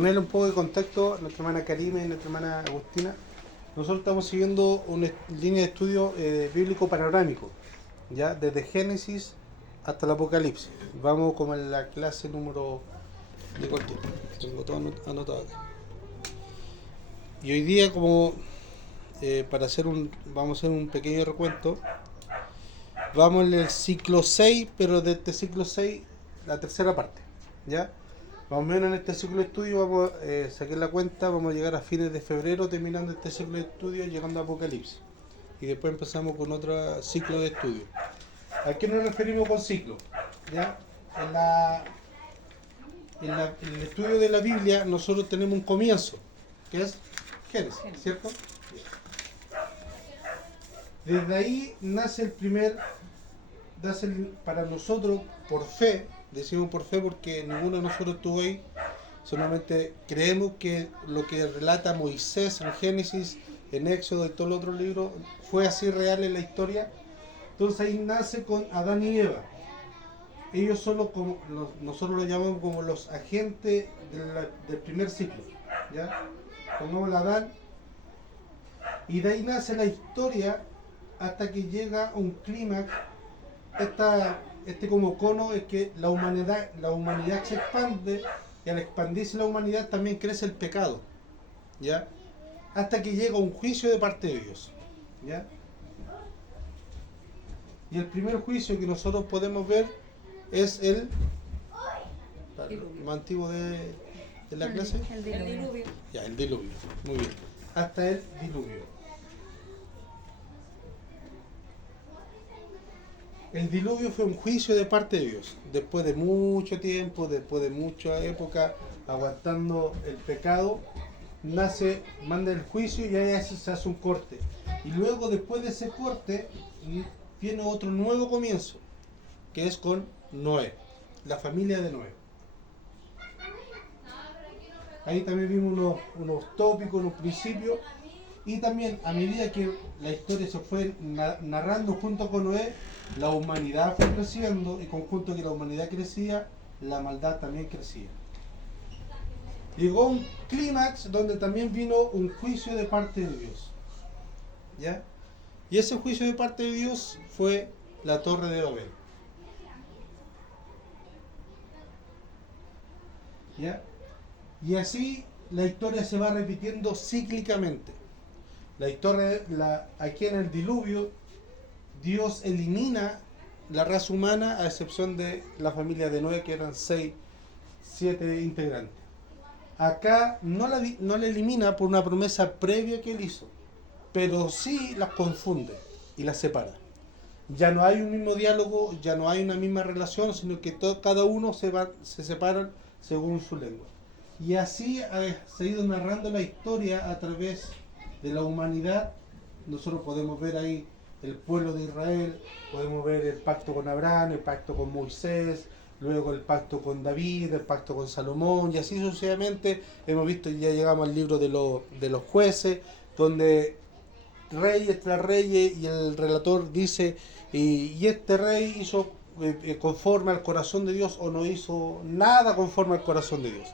ponerle un poco de contexto a nuestra hermana Karime y nuestra hermana Agustina, nosotros estamos siguiendo una línea de estudio bíblico panorámico, ya desde Génesis hasta el Apocalipsis. Vamos como en la clase número de cualquier. Tengo todo anotado acá. Y hoy día, como vamos a hacer un pequeño recuento. Vamos en el ciclo 6, pero de este ciclo 6, la tercera parte, ¿ya? Más o menos en este ciclo de estudio vamos a sacar la cuenta, vamos a llegar a fines de febrero terminando este ciclo de estudio, llegando a Apocalipsis. Y después empezamos con otro ciclo de estudio. ¿A qué nos referimos con ciclo? ¿Ya? En el estudio de la Biblia nosotros tenemos un comienzo, que es Génesis, ¿cierto? Desde ahí nace para nosotros, por fe, decimos por fe porque ninguno de nosotros estuvo ahí, solamente creemos que lo que relata Moisés en Génesis, en Éxodo y todos los otros libros, fue así real en la historia. Entonces ahí nace con Adán y Eva. Ellos nosotros los llamamos como los agentes del primer ciclo, ¿ya? Pongamos a Adán, y de ahí nace la historia hasta que llega un clímax. Este como cono es que la humanidad se expande, y al expandirse la humanidad también crece el pecado, ¿ya? Hasta que llega un juicio de parte de Dios, ¿ya? Y el primer juicio que nosotros podemos ver es el más antiguo de la clase. El diluvio. Ya, el diluvio. Muy bien. Hasta el diluvio. El diluvio fue un juicio de parte de Dios. Después de mucho tiempo, después de mucha época, aguantando el pecado, manda el juicio y ahí se hace un corte. Y luego, después de ese corte, viene otro nuevo comienzo, que es con Noé, la familia de Noé. Ahí también vimos unos tópicos, unos principios. Y también, a medida que la historia se fue narrando junto con Noé, la humanidad fue creciendo, y conjunto que la humanidad crecía, la maldad también crecía. Llegó un clímax donde también vino un juicio de parte de Dios, ¿ya? Y ese juicio de parte de Dios fue la Torre de Babel, ¿ya? Y así la historia se va repitiendo cíclicamente. Aquí en el diluvio, Dios elimina la raza humana a excepción de la familia de Noé, que eran 7 integrantes. Acá no la elimina por una promesa previa que él hizo, pero sí las confunde y las separa. Ya no hay un mismo diálogo, ya no hay una misma relación, sino que cada uno se separan según su lengua. Y así se ha ido narrando la historia a través de la humanidad. Nosotros podemos ver ahí el pueblo de Israel, podemos ver el pacto con Abraham, el pacto con Moisés, luego el pacto con David, el pacto con Salomón, y así sucesivamente. Hemos visto, ya llegamos al libro de los jueces, donde reyes tras reyes, y el relator dice, y este rey hizo conforme al corazón de Dios, o no hizo nada conforme al corazón de Dios.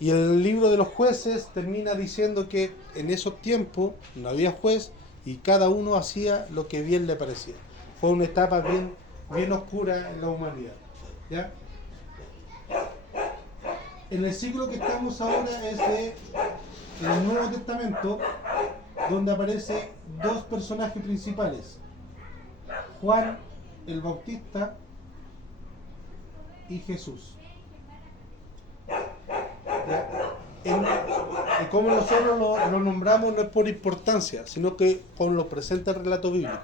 Y el libro de los jueces termina diciendo que en esos tiempos no había juez y cada uno hacía lo que bien le parecía. Fue una etapa bien oscura en la humanidad, ¿ya? En el siglo que estamos ahora es el Nuevo Testamento, donde aparecen 2 personajes principales: Juan el Bautista y Jesús. Y como nosotros lo nombramos no es por importancia, sino que como lo presenta el relato bíblico.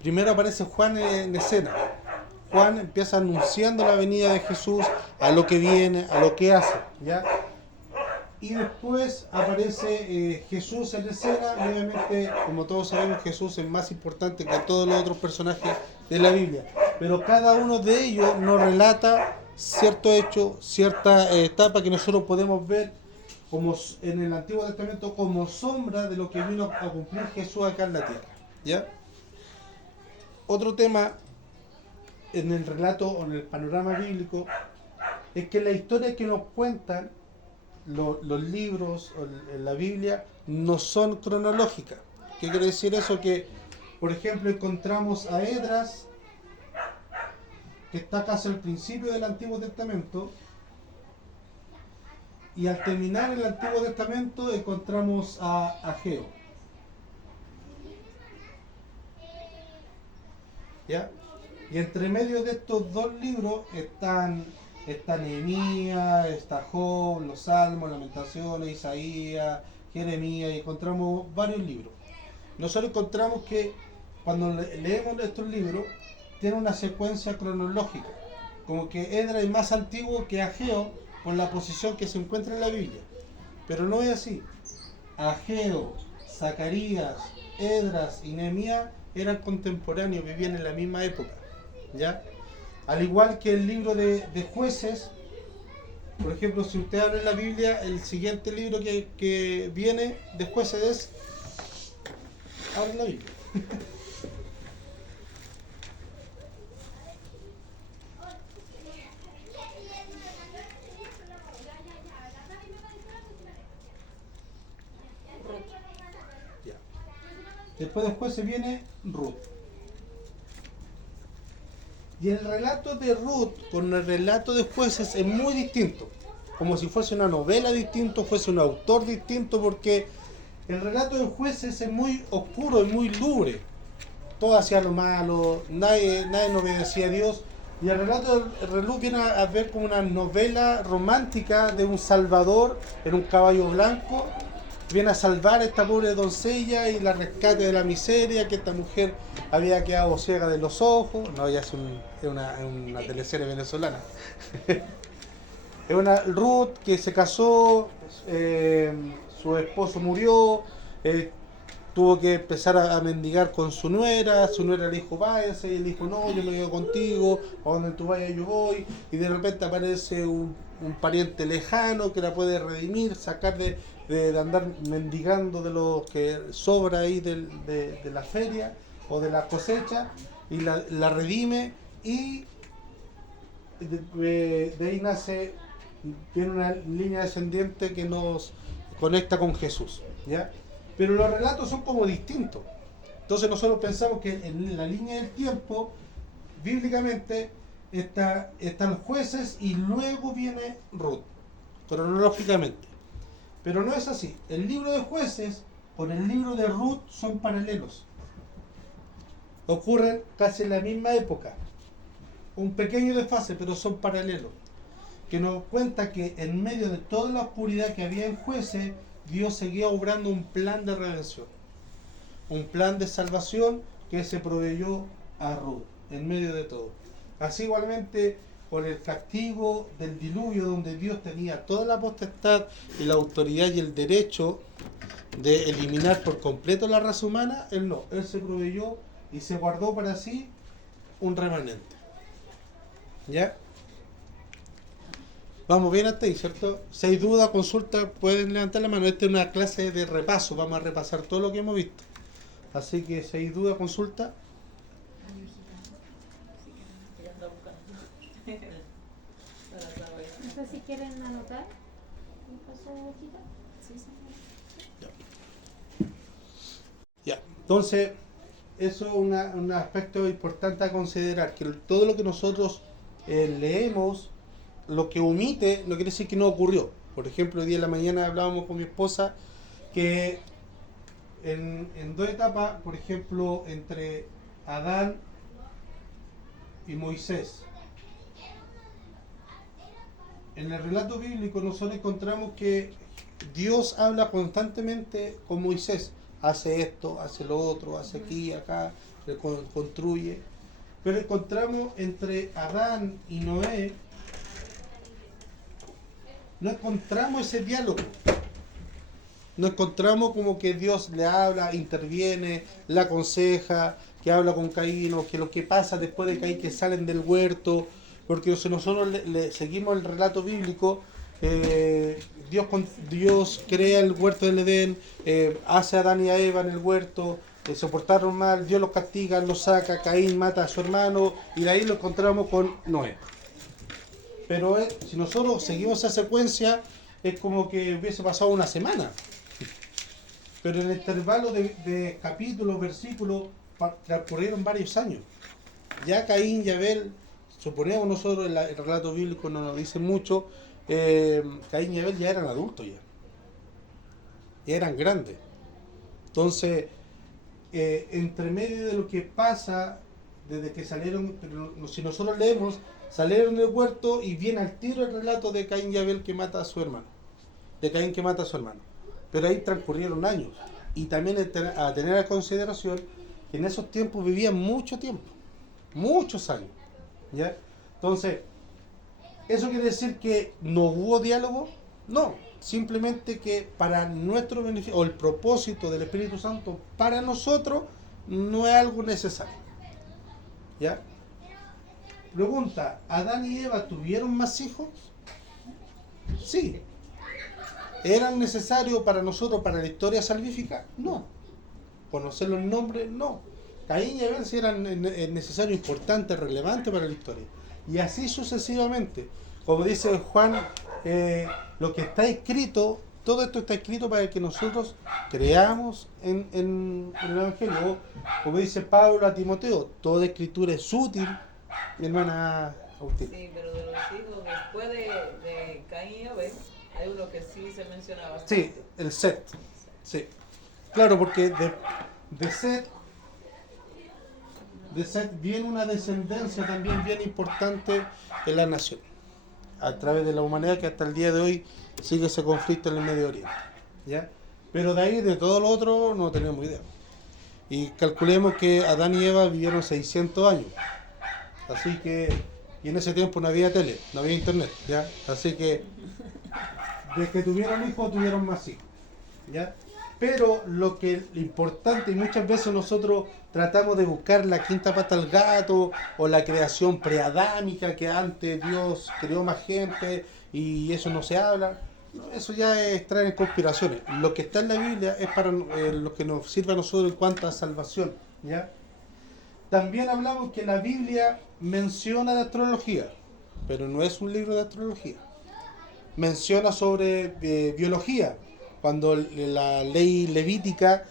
Primero aparece Juan en escena. Juan empieza anunciando la venida de Jesús, a lo que viene, a lo que hace, ¿ya? Y después aparece Jesús en escena. Obviamente, como todos sabemos, Jesús es más importante que todos los otros personajes de la Biblia. Pero cada uno de ellos nos relata cierto hecho, cierta etapa que nosotros podemos ver como en el Antiguo Testamento como sombra de lo que vino a cumplir Jesús acá en la tierra, ¿ya? Otro tema en el relato o en el panorama bíblico es que la historia que nos cuentan los libros en la Biblia no son cronológicas. ¿Qué quiere decir eso? Que, por ejemplo, encontramos a Esdras, que está casi al principio del Antiguo Testamento, y al terminar el Antiguo Testamento encontramos a Ageo. ¿Ya? Y entre medio de estos dos libros está Nehemías, está Job, los Salmos, Lamentaciones, Isaías, Jeremías, y encontramos varios libros. Nosotros encontramos que cuando leemos estos libros, tiene una secuencia cronológica, como que Esdras es más antiguo que Ageo por la posición que se encuentra en la Biblia. Pero no es así. Ageo, Zacarías, Esdras y Nehemías eran contemporáneos, vivían en la misma época, ¿ya? Al igual que el libro de Jueces, por ejemplo, si usted abre la Biblia, el siguiente libro que viene de Jueces es... Abre la Biblia. Ya. Después de Jueces viene Ruth. Y el relato de Ruth con el relato de Jueces es muy distinto. Como si fuese una novela distinta, fuese un autor distinto, porque el relato de Jueces es muy oscuro y muy lúgubre. Todo hacía lo malo, nadie no obedecía a Dios. Y el relato de Ruth viene a ver como una novela romántica de un salvador en un caballo blanco. Viene a salvar a esta pobre doncella y la rescate de la miseria, que esta mujer había quedado ciega de los ojos. No, ya es una teleserie venezolana. Es una Ruth que se casó, su esposo murió, tuvo que empezar a mendigar con su nuera le dijo váyase, y él dijo no, yo me quedo contigo, a donde tú vayas yo voy, y de repente aparece un pariente lejano que la puede redimir, sacar de andar mendigando de lo que sobra ahí de la feria o de la cosecha, y la redime, y de ahí viene una línea descendiente que nos conecta con Jesús, ¿ya? Pero los relatos son como distintos. Entonces nosotros pensamos que en la línea del tiempo, bíblicamente, están Jueces y luego viene Ruth, cronológicamente. Pero no es así. El libro de Jueces con el libro de Ruth son paralelos. Ocurren casi en la misma época. Un pequeño desfase, pero son paralelos. Que nos cuenta que en medio de toda la oscuridad que había en Jueces, Dios seguía obrando un plan de redención, un plan de salvación que se proveyó a Ruth en medio de todo. Así igualmente con el castigo del diluvio, donde Dios tenía toda la potestad y la autoridad y el derecho de eliminar por completo la raza humana, Él no, Él se proveyó y se guardó para sí un remanente. ¿Ya? Vamos bien hasta ahí, ¿cierto? Si hay duda, consulta, pueden levantar la mano. Esta es una clase de repaso, vamos a repasar todo lo que hemos visto. Así que si hay duda, consulta. No sé si quieren anotar. ¿Me pasó hojita? Sí, sí. Ya, entonces, eso es un aspecto importante a considerar, que todo lo que nosotros leemos, lo que omite, no quiere decir que no ocurrió. Por ejemplo, el día de la mañana hablábamos con mi esposa que en dos etapas, por ejemplo, entre Adán y Moisés, en el relato bíblico nosotros encontramos que Dios habla constantemente con Moisés. Hace esto, hace lo otro, hace aquí, acá, construye. Pero encontramos entre Adán y Noé, no encontramos ese diálogo. No encontramos como que Dios le habla, interviene, la aconseja, que habla con Caín, o que lo que pasa después de Caín, que salen del huerto. Porque si nosotros le seguimos el relato bíblico, Dios crea el huerto del Edén, hace a Adán y a Eva en el huerto, se portaron mal, Dios los castiga, los saca, Caín mata a su hermano, y de ahí lo encontramos con Noé. Pero si nosotros seguimos esa secuencia, es como que hubiese pasado una semana. Pero en el intervalo de capítulos, versículos, transcurrieron varios años. Ya Caín y Abel, suponemos nosotros, el relato bíblico no nos dice mucho, Caín y Abel ya eran adultos ya eran grandes. Entonces, entre medio de lo que pasa, desde que salieron, si nosotros leemos, salieron del huerto y viene al tiro el relato de Caín y Abel que mata a su hermano, de Caín que mata a su hermano. Pero ahí transcurrieron años. Y también a tener a consideración que en esos tiempos vivían mucho tiempo, muchos años. ¿Ya? Entonces, ¿eso quiere decir que no hubo diálogo? No, simplemente que para nuestro beneficio, o el propósito del Espíritu Santo para nosotros, no es algo necesario. ¿Ya? Pregunta, ¿Adán y Eva tuvieron más hijos? Sí. ¿Eran necesarios para nosotros, para la historia salvífica? No. ¿Conocer los nombres? No. Caín y Abel sí eran necesarios, importantes, relevantes para la historia. Y así sucesivamente. Como dice Juan, lo que está escrito, todo esto está escrito para que nosotros creamos en el Evangelio. Como dice Pablo a Timoteo, toda escritura es útil, mi hermana Agustín. Sí, pero de los hijos después de Caín y Abel, hay uno que sí se menciona bastante. Sí, el Set. Sí. Claro, porque de Set viene una descendencia también bien importante en la nación, a través de la humanidad, que hasta el día de hoy sigue ese conflicto en el Medio Oriente. ¿Ya? Pero de ahí, de todo lo otro, no tenemos idea. Y calculemos que Adán y Eva vivieron 600 años. Así que, y en ese tiempo no había tele, no había internet, ¿ya? Así que, desde que tuvieron hijos, tuvieron más hijos, ¿ya? Pero lo importante, y muchas veces nosotros tratamos de buscar la quinta pata al gato, o la creación preadámica, que antes Dios creó más gente, y eso no se habla. No, eso ya es traer en conspiraciones. Lo que está en la Biblia es para lo que nos sirve a nosotros en cuanto a salvación, ¿ya? También hablamos que la Biblia menciona de astrología, pero no es un libro de astrología. Menciona sobre biología, cuando la ley levítica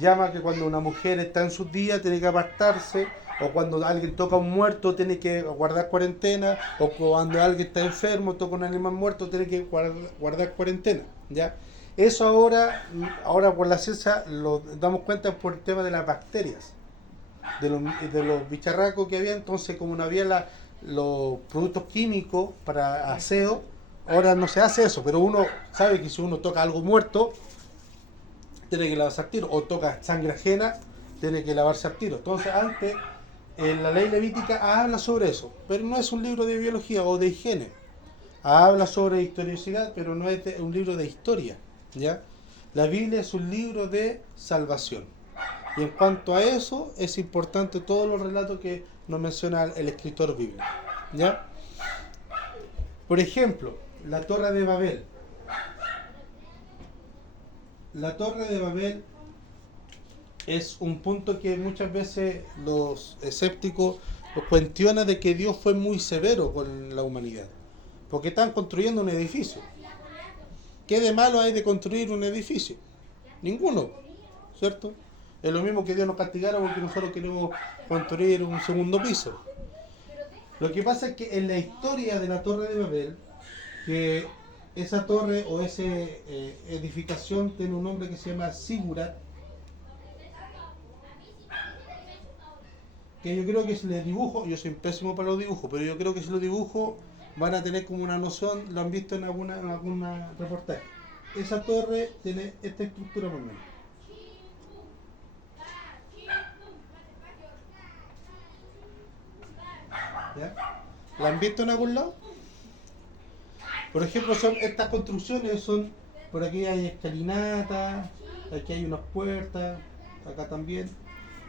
llama que cuando una mujer está en sus días tiene que apartarse, o cuando alguien toca a un muerto tiene que guardar cuarentena, o cuando alguien está enfermo, toca a un animal muerto, tiene que guardar cuarentena, ¿ya? Eso ahora por la ciencia lo damos cuenta por el tema de las bacterias, de los bicharracos que había. Entonces, como no había los productos químicos para aseo, ahora no se hace eso, pero uno sabe que si uno toca algo muerto, tiene que lavarse al tiro, o toca sangre ajena, tiene que lavarse al tiro. Entonces, antes, la ley levítica habla sobre eso, pero no es un libro de biología o de higiene. Habla sobre historiosidad, pero no es un libro de historia, ¿ya? La Biblia es un libro de salvación. Y en cuanto a eso, es importante todos los relatos que nos menciona el escritor bíblico, ¿ya? Por ejemplo, la Torre de Babel. La Torre de Babel es un punto que muchas veces los escépticos cuestionan, de que Dios fue muy severo con la humanidad, porque están construyendo un edificio. ¿Qué de malo hay de construir un edificio? Ninguno, ¿cierto? Es lo mismo que Dios nos castigara porque nosotros queremos construir un segundo piso. Lo que pasa es que en la historia de la Torre de Babel, que esa torre o esa edificación tiene un nombre que se llama Sigurat, que yo creo que si les dibujo, yo soy pésimo para los dibujos, pero yo creo que si los dibujo van a tener como una noción, lo han visto en alguna reportaje. Esa torre tiene esta estructura más o menos. ¿Ya? ¿La han visto en algún lado? Por ejemplo, estas construcciones son, por aquí hay escalinatas, aquí hay unas puertas, acá también.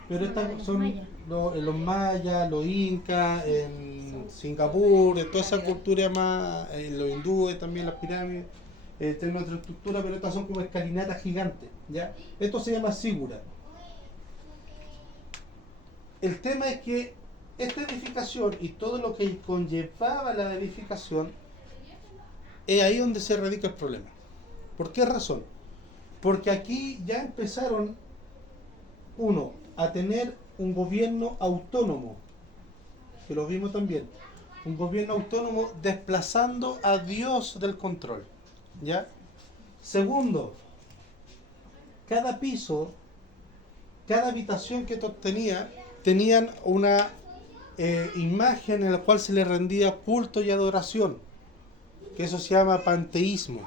Pero estas son los mayas, los incas, en Singapur, en toda esa cultura más, los hindúes también, las pirámides, tienen otra estructura, pero estas son como escalinatas gigantes, ¿ya? Esto se llama Sigura. El tema es que esta edificación y todo lo que conllevaba la edificación es ahí donde se radica el problema. ¿Por qué razón? Porque aquí ya empezaron, uno, a tener un gobierno autónomo, que lo vimos también, un gobierno autónomo desplazando a Dios del control, ¿ya? Segundo, cada piso, cada habitación que tenía, tenían una imagen en la cual se le rendía culto y adoración, que eso se llama panteísmo,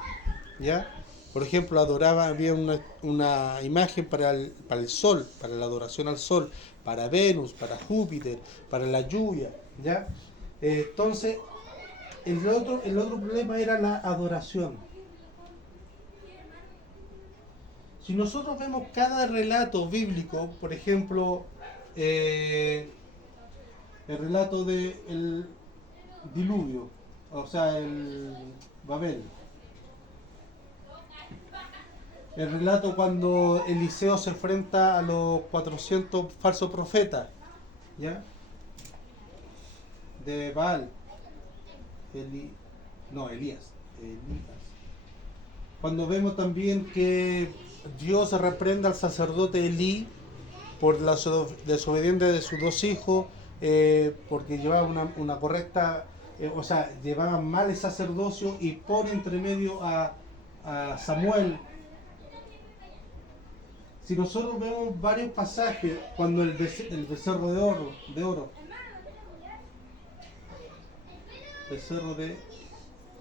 ¿ya? Por ejemplo, había una imagen para el sol, para la adoración al sol, para Venus, para Júpiter, para la lluvia, ¿ya? Entonces, el otro problema era la adoración. Si nosotros vemos cada relato bíblico, por ejemplo, el relato del diluvio, o sea, el Babel, el relato cuando Eliseo se enfrenta a los 400 falsos profetas, ¿ya? De Baal, Elías. Cuando vemos también que Dios reprende al sacerdote Elí por la desobediencia de sus dos hijos, porque llevaban una correcta, llevaban mal el sacerdocio, y pone entre medio a Samuel. Si nosotros vemos varios pasajes, cuando el becerro de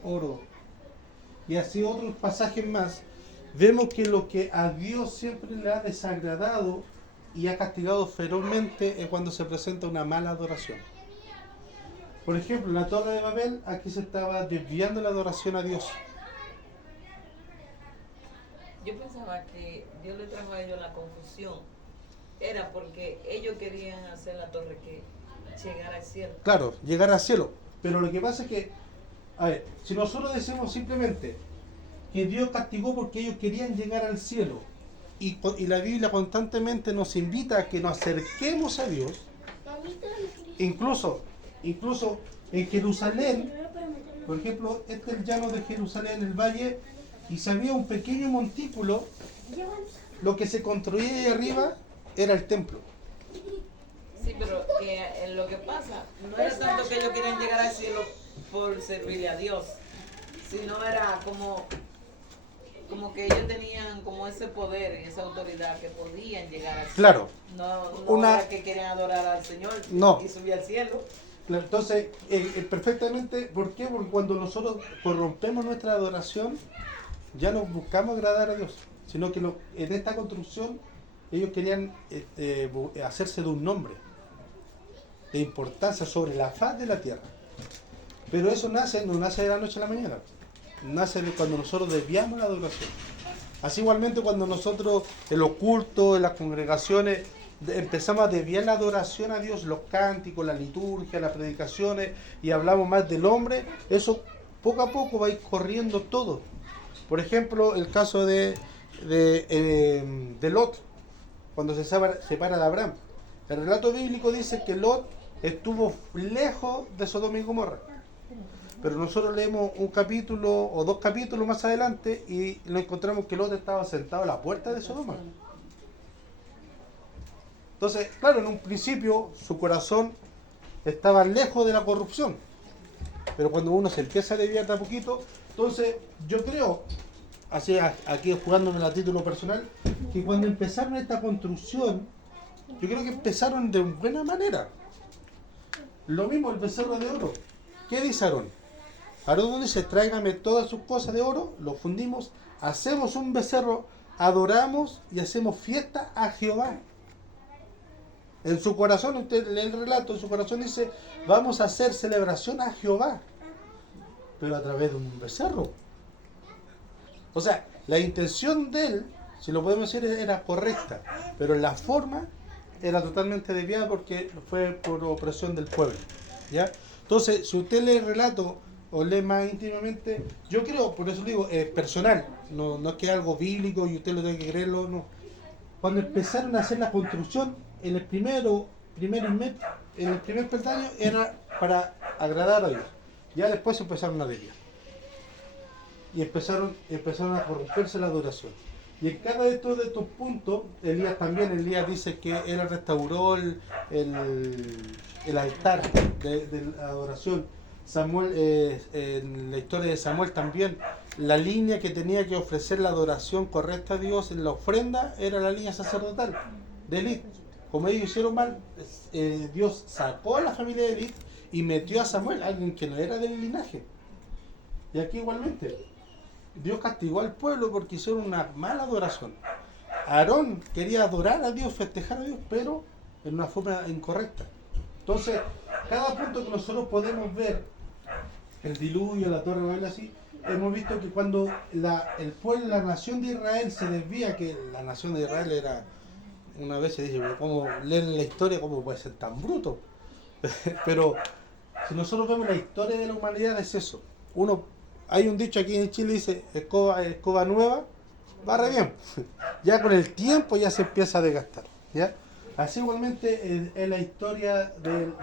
oro, y así otros pasajes más, vemos que lo que a Dios siempre le ha desagradado y ha castigado ferozmente es cuando se presenta una mala adoración. Por ejemplo, en la Torre de Babel, aquí se estaba desviando la adoración a Dios. Yo pensaba que Dios le trajo a ellos la confusión. Era porque ellos querían hacer la torre que llegara al cielo. Claro, llegar al cielo. Pero lo que pasa es que, a ver, si nosotros decimos simplemente que Dios castigó porque ellos querían llegar al cielo, y la Biblia constantemente nos invita a que nos acerquemos a Dios, incluso en Jerusalén, por ejemplo, este es el llano de Jerusalén, el valle, y si había un pequeño montículo, lo que se construía ahí arriba era el templo. Sí, pero lo que pasa no era tanto que ellos querían llegar al cielo por servirle a Dios, sino era como que ellos tenían como ese poder y esa autoridad que podían llegar al cielo. Claro. No era que querían adorar al Señor y subir al cielo. Entonces, perfectamente, ¿por qué? Porque cuando nosotros corrompemos nuestra adoración, ya no buscamos agradar a Dios, sino que en esta construcción ellos querían hacerse de un nombre, de importancia sobre la faz de la tierra. Pero eso no nace de la noche a la mañana, nace de cuando nosotros desviamos la adoración. Así igualmente cuando nosotros en los cultos, en las congregaciones, empezamos a desviar la adoración a Dios, los cánticos, la liturgia, las predicaciones, y hablamos más del hombre, eso poco a poco va a ir corriendo todo. Por ejemplo, el caso de Lot, cuando se separa de Abraham. El relato bíblico dice que Lot estuvo lejos de Sodoma y Gomorra. Pero nosotros leemos un capítulo o dos capítulos más adelante y nos encontramos que Lot estaba sentado a la puerta de Sodoma. Entonces, claro, en un principio su corazón estaba lejos de la corrupción. Pero cuando uno se empieza a desviar de a poquito, entonces yo creo, así aquí jugándome a título personal, que cuando empezaron esta construcción, yo creo que empezaron de buena manera. Lo mismo el becerro de oro. ¿Qué dice Aarón? Aarón dice, tráigame todas sus cosas de oro, lo fundimos, hacemos un becerro, adoramos y hacemos fiesta a Jehová. En su corazón, usted lee el relato, en su corazón dice, vamos a hacer celebración a Jehová, pero a través de un becerro. O sea, la intención de él, si lo podemos decir, era correcta, pero la forma era totalmente desviada porque fue por opresión del pueblo, ¿ya? Entonces, si usted lee el relato o lee más íntimamente, yo creo, por eso digo, personal, no es que es algo bíblico y usted lo tiene que creerlo, no. Cuando empezaron a hacer la construcción, en el primer peldaño era para agradar a Dios. Ya después se empezaron a desviar. y empezaron a corromperse la adoración. Y en cada de estos puntos, Elías dice que él restauró el altar de la adoración. Samuel, en la historia de Samuel también, la línea que tenía que ofrecer la adoración correcta a Dios en la ofrenda era la línea sacerdotal de Elí. Como ellos hicieron mal, Dios sacó a la familia de Elí y metió a Samuel, alguien que no era del linaje. Y aquí igualmente, Dios castigó al pueblo porque hicieron una mala adoración. Aarón quería adorar a Dios, festejar a Dios, pero en una forma incorrecta. Entonces, cada punto que nosotros podemos ver, el diluvio, la torre de Babel, así, hemos visto que cuando el pueblo, la nación de Israel se desvía, que la nación de Israel era, una vez se dice, pero ¿cómo leen la historia? ¿Cómo puede ser tan bruto? Pero si nosotros vemos la historia de la humanidad, es eso. Hay un dicho aquí en Chile, dice, escoba nueva, barre bien. Ya con el tiempo ya se empieza a desgastar. ¿Ya? Así igualmente es la historia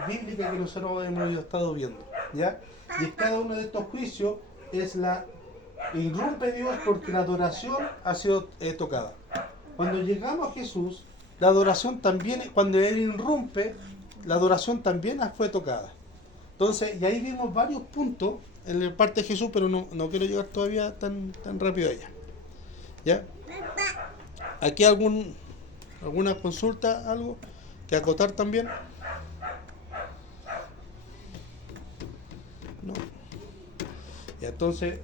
bíblica que nosotros hemos estado viendo. ¿Ya? Y en cada uno de estos juicios irrumpe Dios porque la adoración ha sido tocada. Cuando llegamos a Jesús, la adoración también, cuando Él irrumpe, la adoración también fue tocada. Entonces, y ahí vimos varios puntos en la parte de Jesús, pero no quiero llegar todavía tan rápido allá. ¿Ya? ¿Aquí alguna consulta, algo que acotar también? No. Y entonces,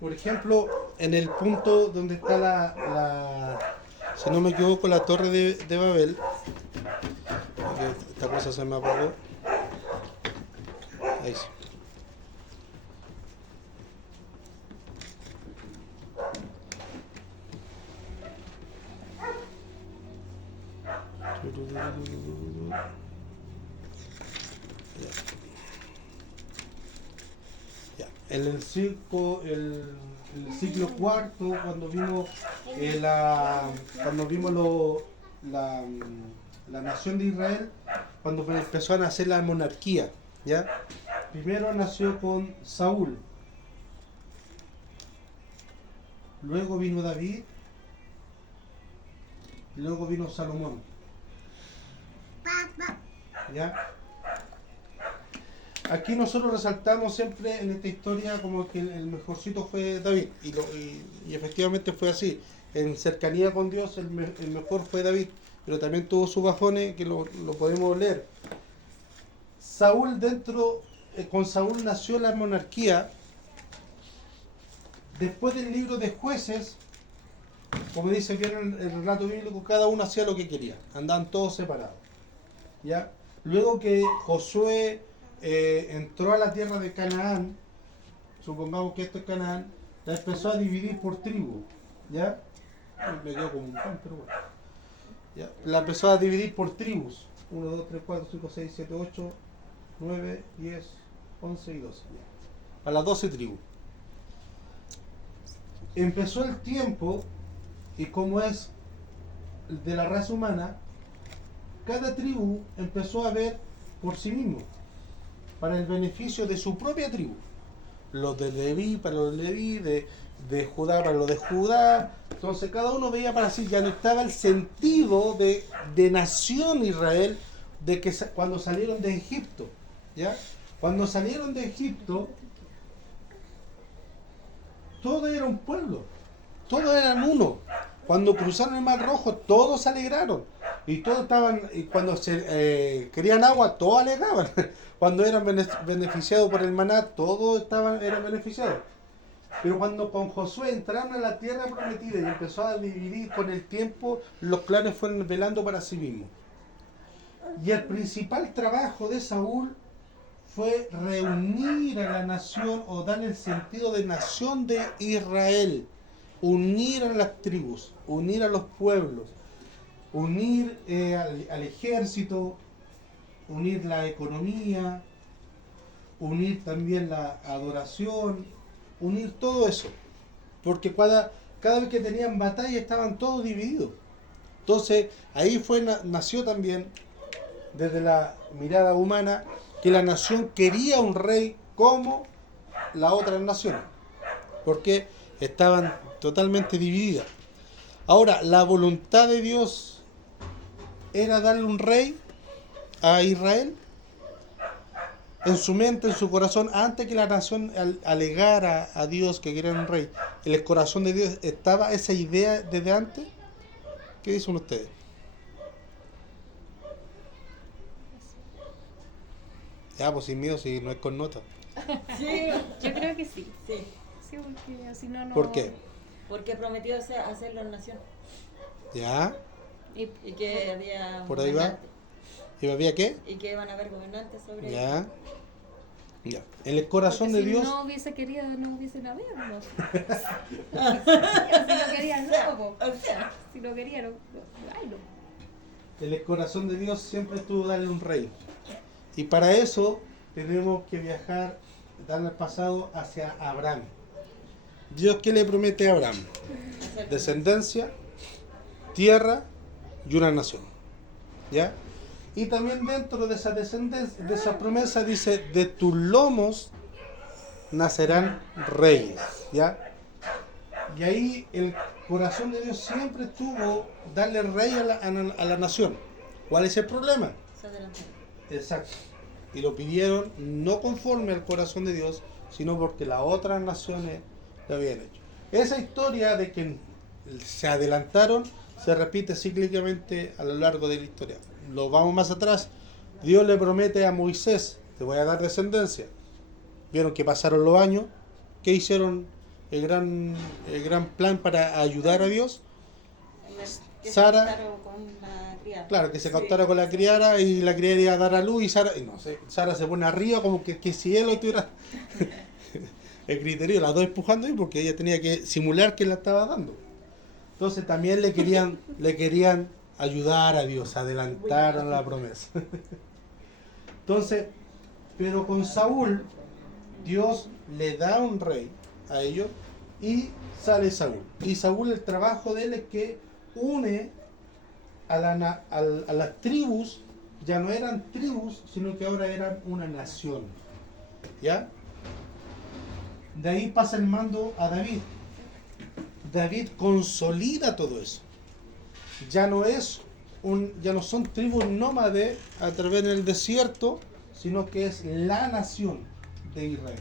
por ejemplo, en el punto donde está si no me equivoco, la torre de Babel, porque esta cosa se me apagó. Ahí sí. Ya. En el ciclo cuarto, cuando vimos la nación de Israel, cuando empezó a nacer la monarquía, ¿ya? Primero nació con Saúl, luego vino David, luego vino Salomón, ¿ya? Aquí nosotros resaltamos siempre en esta historia como que el mejorcito fue David, y efectivamente fue así. En cercanía con Dios el mejor fue David, pero también tuvo sus bajones que lo podemos leer. Con Saúl nació la monarquía. Después del libro de Jueces, como dice bien el relato bíblico, cada uno hacía lo que quería, andaban todos separados. ¿Ya? Luego que Josué entró a la tierra de Canaán, supongamos que esto es Canaán, la empezó a dividir por tribu, ¿ya? Me quedo como un pan, pero bueno. ¿Ya? La empezó a dividir por tribus, 1, 2, 3, 4, 5, 6, 7, 8, 9, 10, 11 y 12. ¿Ya? A las 12 tribus. Empezó el tiempo, y como es de la raza humana, cada tribu empezó a ver por sí mismo, para el beneficio de su propia tribu. Los de Leví para los de Leví, de Judá para los de Judá. Entonces cada uno veía para sí, ya no estaba el sentido de nación Israel de que cuando salieron de Egipto. ¿Ya? Cuando salieron de Egipto, todo era un pueblo, todos eran uno. Cuando cruzaron el Mar Rojo, todos se alegraron. Y todos estaban, y cuando querían agua, todos alegraban. Cuando eran beneficiados por el maná, todos eran beneficiados. Pero cuando con Josué entraron a la tierra prometida y empezó a dividir con el tiempo, los clanes fueron velando para sí mismos. Y el principal trabajo de Saúl fue reunir a la nación, o dar el sentido de nación de Israel. Unir a las tribus, unir a los pueblos, unir al ejército, unir la economía, unir también la adoración, unir todo eso. Porque cada vez que tenían batalla estaban todos divididos. Entonces ahí nació también, desde la mirada humana, que la nación quería un rey como la otra nación, porque estaban totalmente divididas. Ahora, la voluntad de Dios era darle un rey a Israel en su mente, en su corazón, antes que la nación alegara a Dios que quería un rey. En el corazón de Dios estaba esa idea desde antes. ¿Qué dicen ustedes? Ya, pues sin miedo, si no es con nota. Sí, yo creo que sí. Sí, Sí, porque así no. ¿Por qué? porque prometió hacerlo en nación Ya, Y y que había por ahí va. gobernantes ¿Y había qué? y que iban a haber gobernantes sobre ellos. Ya. Ya. En el corazón porque de si Dios. no hubiese querido, no hubiesen habido. No. Si no querían, no, po. O sea, Si no querían, no. Ay, no. En el corazón de Dios siempre estuvo darle un rey. Y para eso tenemos que viajar, darle el pasado hacia Abraham. Dios, ¿qué le promete a Abraham? hacer- Descendencia, tierra y una nación. ¿Ya? Y también dentro de esa descendencia, de esa promesa dice, de tus lomos nacerán reyes. ¿Ya? Y ahí el corazón de Dios siempre estuvo darle rey a la nación. ¿Cuál es el problema? se adelantaron. Exacto. Y lo pidieron no conforme al corazón de Dios, sino porque las otras naciones lo habían hecho. Esa historia de que se adelantaron se repite cíclicamente a lo largo de la historia. Lo vamos más atrás. Dios le promete a Moisés, te voy a dar descendencia. Vieron que pasaron los años. ¿Qué hicieron el gran plan para ayudar a Dios? Que se Sara- juntaron con la criada. Claro, que se Sí, captara con la criada y la criada iba a dar a luz y Sara, y no sé, Sara se pone arriba como que si él lo tuviera el criterio, las dos empujando ahí porque ella tenía que simular que la estaba dando. Entonces también le querían ayudar a Dios, adelantaron la promesa. Entonces, pero con Saúl, Dios le da un rey a ellos y sale Saúl. Y Saúl, el trabajo de él es que une a las tribus, ya no eran tribus, sino que ahora eran una nación. ¿Ya? De ahí pasa el mando a David. David consolida todo eso. Ya no son tribus nómades a través del desierto, sino que es la nación de Israel.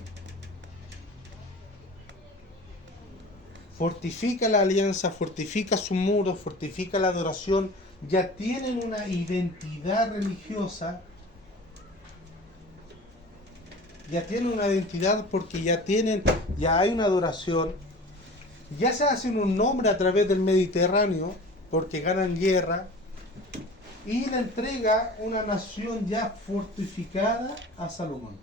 Fortifica la alianza, fortifica sus muros, fortifica la adoración. Ya tienen una identidad religiosa. Ya tienen una identidad porque ya hay una adoración. Ya se hacen un nombre a través del Mediterráneo porque ganan guerra. Y le entrega una nación ya fortificada a Salomón.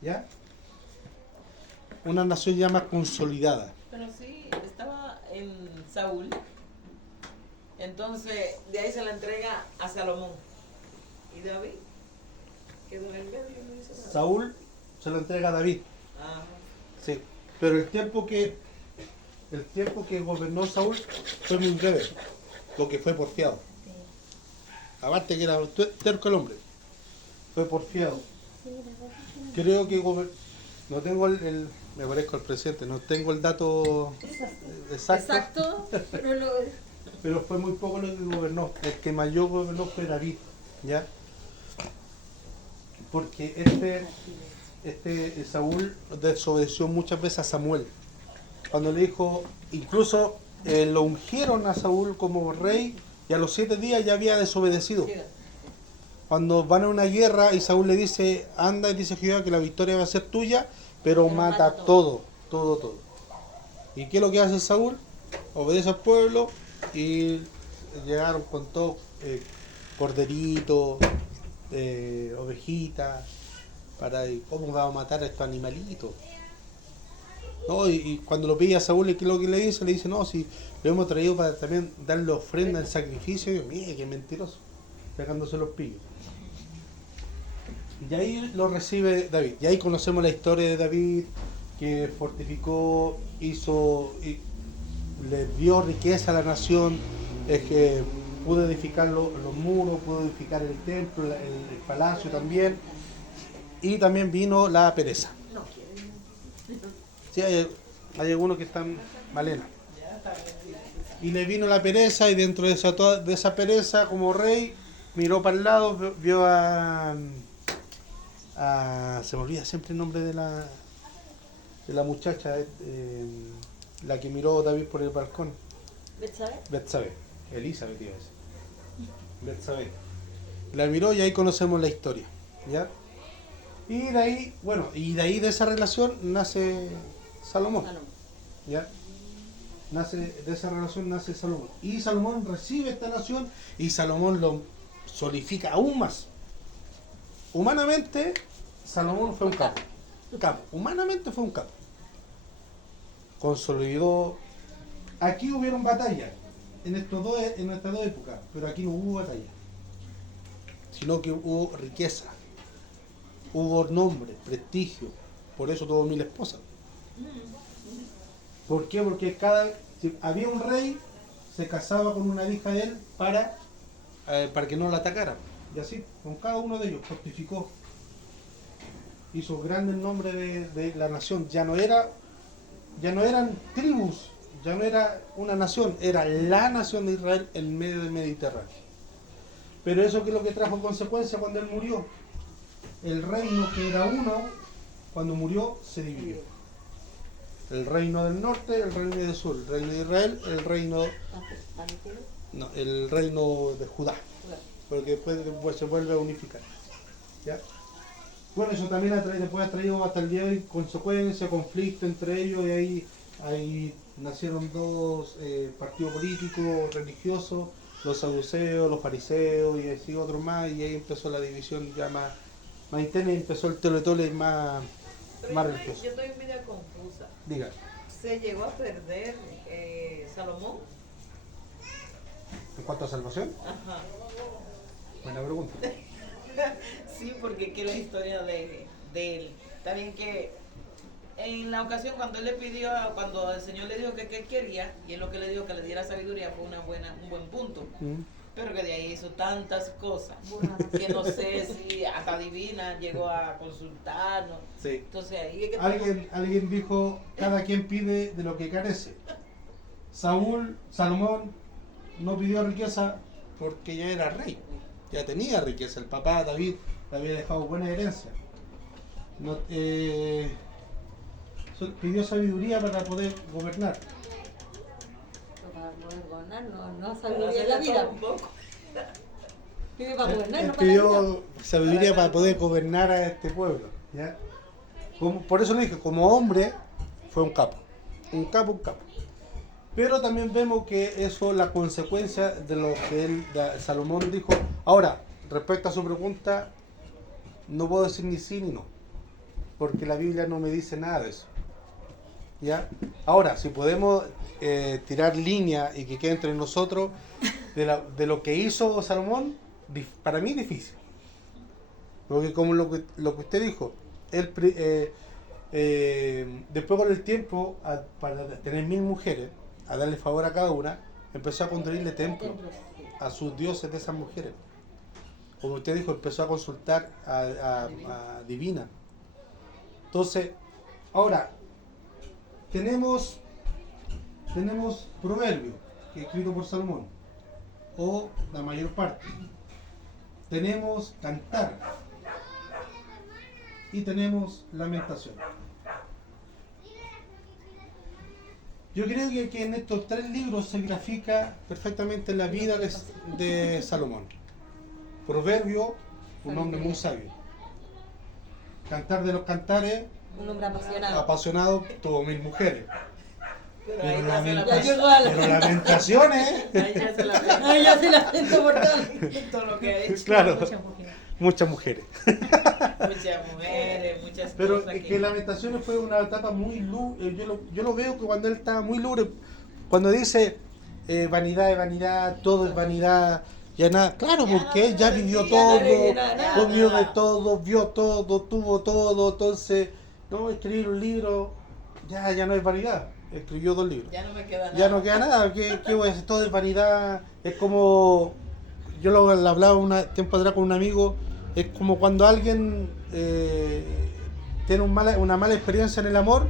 ¿Ya? Una nación ya más consolidada. Pero sí, estaba en Saúl. Entonces, de ahí se la entrega a Salomón. ¿Y David? Quedó en el medio y no hizo nada. Saúl se lo entrega a David. Ah, Sí. Pero el tiempo que gobernó Saúl fue muy breve. Lo que fue porfiado. Aparte que era terco el hombre. Fue porfiado. Creo que no tengo me parezco al presidente, no tengo el dato exacto, Exacto, pero fue muy poco lo que gobernó. El que mayor gobernó fue David, ¿ya? Porque Saúl desobedeció muchas veces a Samuel. Cuando le dijo, incluso lo ungieron a Saúl como rey y a los 7 días ya había desobedecido. sí. Cuando van a una guerra y Saúl le dice, anda y dice Jehová que la victoria va a ser tuya, pero mata todo. ¿Y qué es lo que hace Saúl? Obedece al pueblo y llegaron con todo, corderitos, ovejitas, ¿cómo vamos a matar a estos animalitos? No, y cuando lo pide a Saúl, ¿qué es lo que le dice? Le dice, no, si lo hemos traído para también darle ofrenda en sacrificio. Y yo, mire, qué mentiroso, pegándose los pillos. Y ahí lo recibe David. Y ahí conocemos la historia de David, que fortificó, le dio riqueza a la nación, es que pudo edificar los muros, pudo edificar el templo, el palacio también. Y también vino la pereza. Sí, hay algunos que están malenas. Y le vino la pereza, y dentro de esa pereza, como rey, miró para el lado, vio se me olvida siempre el nombre de la muchacha, la que miró David por el balcón. ¿Betsabé? Betsabé, Elizabeth iba a decir. Betsabé. La miró y ahí conocemos la historia, ¿ya? Y de ahí, de esa relación nace Salomón, ¿ya? De esa relación nace Salomón. Y Salomón recibe esta nación y Salomón lo solidifica aún más. Humanamente, Salomón fue un capo. Humanamente fue un capo. Consolidó. Aquí hubieron batallas en estas dos épocas, pero aquí no hubo batalla, sino que hubo riqueza, hubo nombre, prestigio. Por eso tuvo 1000 esposas. ¿Por qué? Porque si había un rey, se casaba con una hija de él para que no la atacaran. Y así, con cada uno de ellos, fortificó. Hizo grande el nombre de la nación. Ya no eran tribus, ya no era una nación, era la nación de Israel en medio del Mediterráneo. Pero eso que es lo que trajo consecuencia cuando él murió. El reino que era uno, cuando murió, se dividió. El reino del norte, el reino del sur, el reino de Israel, el reino de Judá, porque después se vuelve a unificar, ¿ya? Bueno, eso también después ha traído hasta el día de hoy consecuencias, conflictos entre ellos, y ahí nacieron dos partidos políticos, religiosos, los saduceos, los fariseos, y así otros más, y ahí empezó la división ya más interna, y empezó el tole más religioso. Yo estoy media confusa. Diga. ¿Se llegó a perder Salomón? ¿En cuanto a salvación? Ajá. Buena pregunta. Sí, porque que la historia de él. Está bien que en la ocasión cuando él le pidió, cuando el Señor le dijo que él quería, y él lo que le dijo que le diera sabiduría, fue un buen punto. Pero que de ahí hizo tantas cosas que no sé si hasta divina llegó a consultarnos. Sí. Entonces ahí es que Alguien dijo, cada quien pide de lo que carece. Salomón no pidió riqueza porque ya era rey, ya tenía riqueza. El papá David le había dejado buena herencia. Pidió sabiduría para poder gobernar. Para poder gobernar, no sabiduría en la vida. Pide para gobernar, no para la vida. Pidió sabiduría para poder gobernar a este pueblo, ¿ya? Por eso le dije, como hombre fue un capo. Pero también vemos que eso es la consecuencia de lo que Salomón dijo. Ahora, respecto a su pregunta, no puedo decir ni sí ni no, porque la Biblia no me dice nada de eso, ¿ya? Ahora, si podemos tirar línea y que quede entre nosotros de lo que hizo Salomón, para mí es difícil. Porque como lo que usted dijo, él, después con el tiempo, para tener 1000 mujeres, a darle favor a cada una, empezó a construirle templos a sus dioses de esas mujeres. Como usted dijo, empezó a consultar a Divina. Entonces, ahora, tenemos Proverbios, que es escrito por Salomón, o la mayor parte. Tenemos Cantar y tenemos Lamentación. Yo creo que en estos 3 libros se grafica perfectamente la vida de Salomón. Proverbio, un hombre muy sabio. Cantar de los Cantares, Un hombre apasionado. apasionado, tuvo 1000 mujeres. Pero Lamentaciones. Lamentaciones, Ahí ya se la Ay, ya se la siento por todo. todo lo que ha hecho. claro, Muchas mujeres. Muchas mujeres, muchas pero cosas. que Lamentaciones fue una etapa muy yo lo veo que cuando él estaba muy lúgubre, cuando dice vanidad es vanidad, todo es vanidad, Ya nada, claro, Ya porque él ya no vivió ya no todo, rellena nada. comió de todo, vio todo, tuvo todo, entonces, no, escribir un libro, ya no es vanidad, escribió 2 libros. Ya no me queda nada. Ya no queda nada, ¿qué voy a hacer? Todo es vanidad, es como, yo lo hablaba tiempo atrás con un amigo, es como cuando alguien tiene una mala experiencia en el amor.